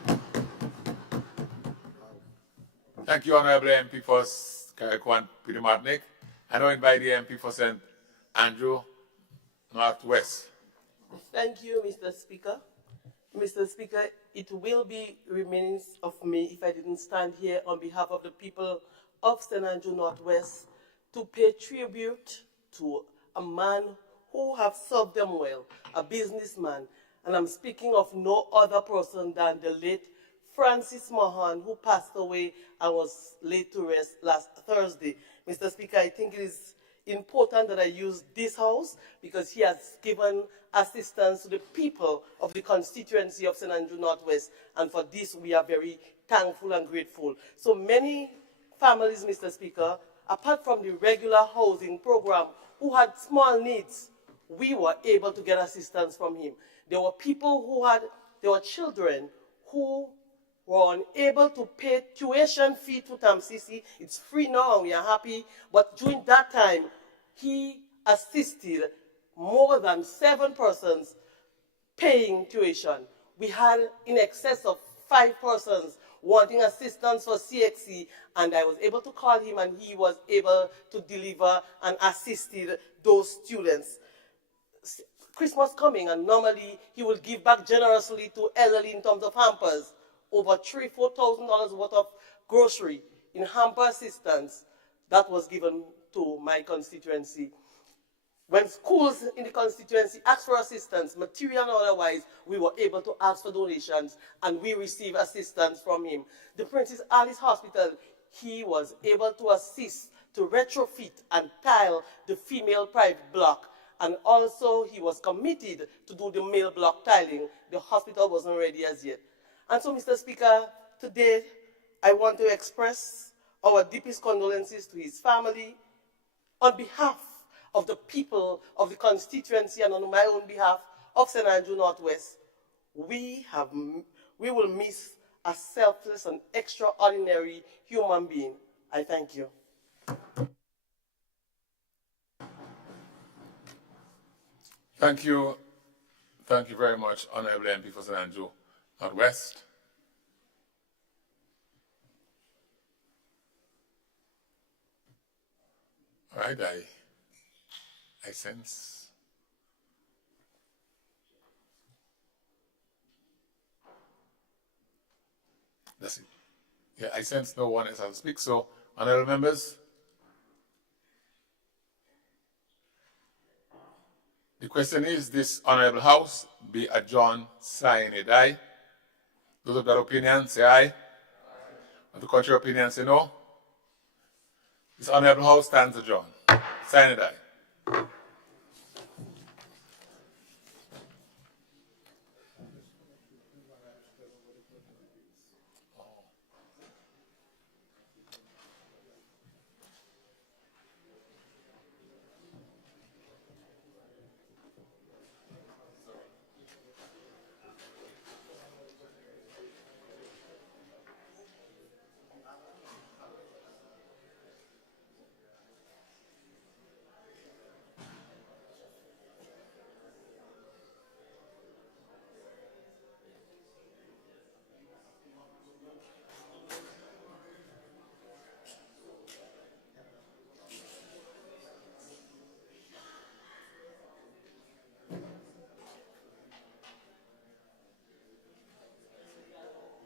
Thank you, Honourable MP for Carriacou and Pirimatnik. I now invite the MP for St. Andrew Northwest. Thank you, Mr. Speaker. Mr. Speaker, it will be remiss of me if I didn't stand here on behalf of the people of St. Andrew Northwest to pay tribute to a man who have served them well, a businessman. And I'm speaking of no other person than the late Francis Mahan, who passed away and was laid to rest last Thursday. Mr. Speaker, I think it is important that I use this house because he has given assistance to the people of the constituency of St. Andrew Northwest, and for this we are very thankful and grateful. So many families, Mr. Speaker, apart from the regular housing program, who had small needs, we were able to get assistance from him. There were people there were children who were unable to pay tuition fee to TAMCC. It's free now and we are happy, but during that time, he assisted more than 7 persons paying tuition. We had in excess of 5 persons wanting assistance for CXC, and I was able to call him and he was able to deliver and assisted those students. Christmas coming, and normally he will give back generously to elderly in terms of hampers, over $3,000–4,000 worth of grocery in hamper assistance that was given to my constituency. When schools in the constituency asked for assistance, material and otherwise, we were able to ask for donations and we received assistance from him. The Princess Alice Hospital, he was able to assist to retrofit and tile the female private block, and also he was committed to do the male block tiling. The hospital wasn't ready as yet. And so, Mr. Speaker, today I want to express our deepest condolences to his family on behalf of the people of the constituency and on my own behalf of St. Andrew Northwest. We will miss a selfless and extraordinary human being. I thank you. Thank you. Thank you very much, Honorable MP for St. Andrew Northwest. All right, I sense that's it. Yeah, I sense no one else has to speak. So, honorable members, the question is, this honorable House be adjourned, sine die. Those of that opinion, say aye. Of the contrary opinion, say no. This honorable House stands adjourned. Sine die.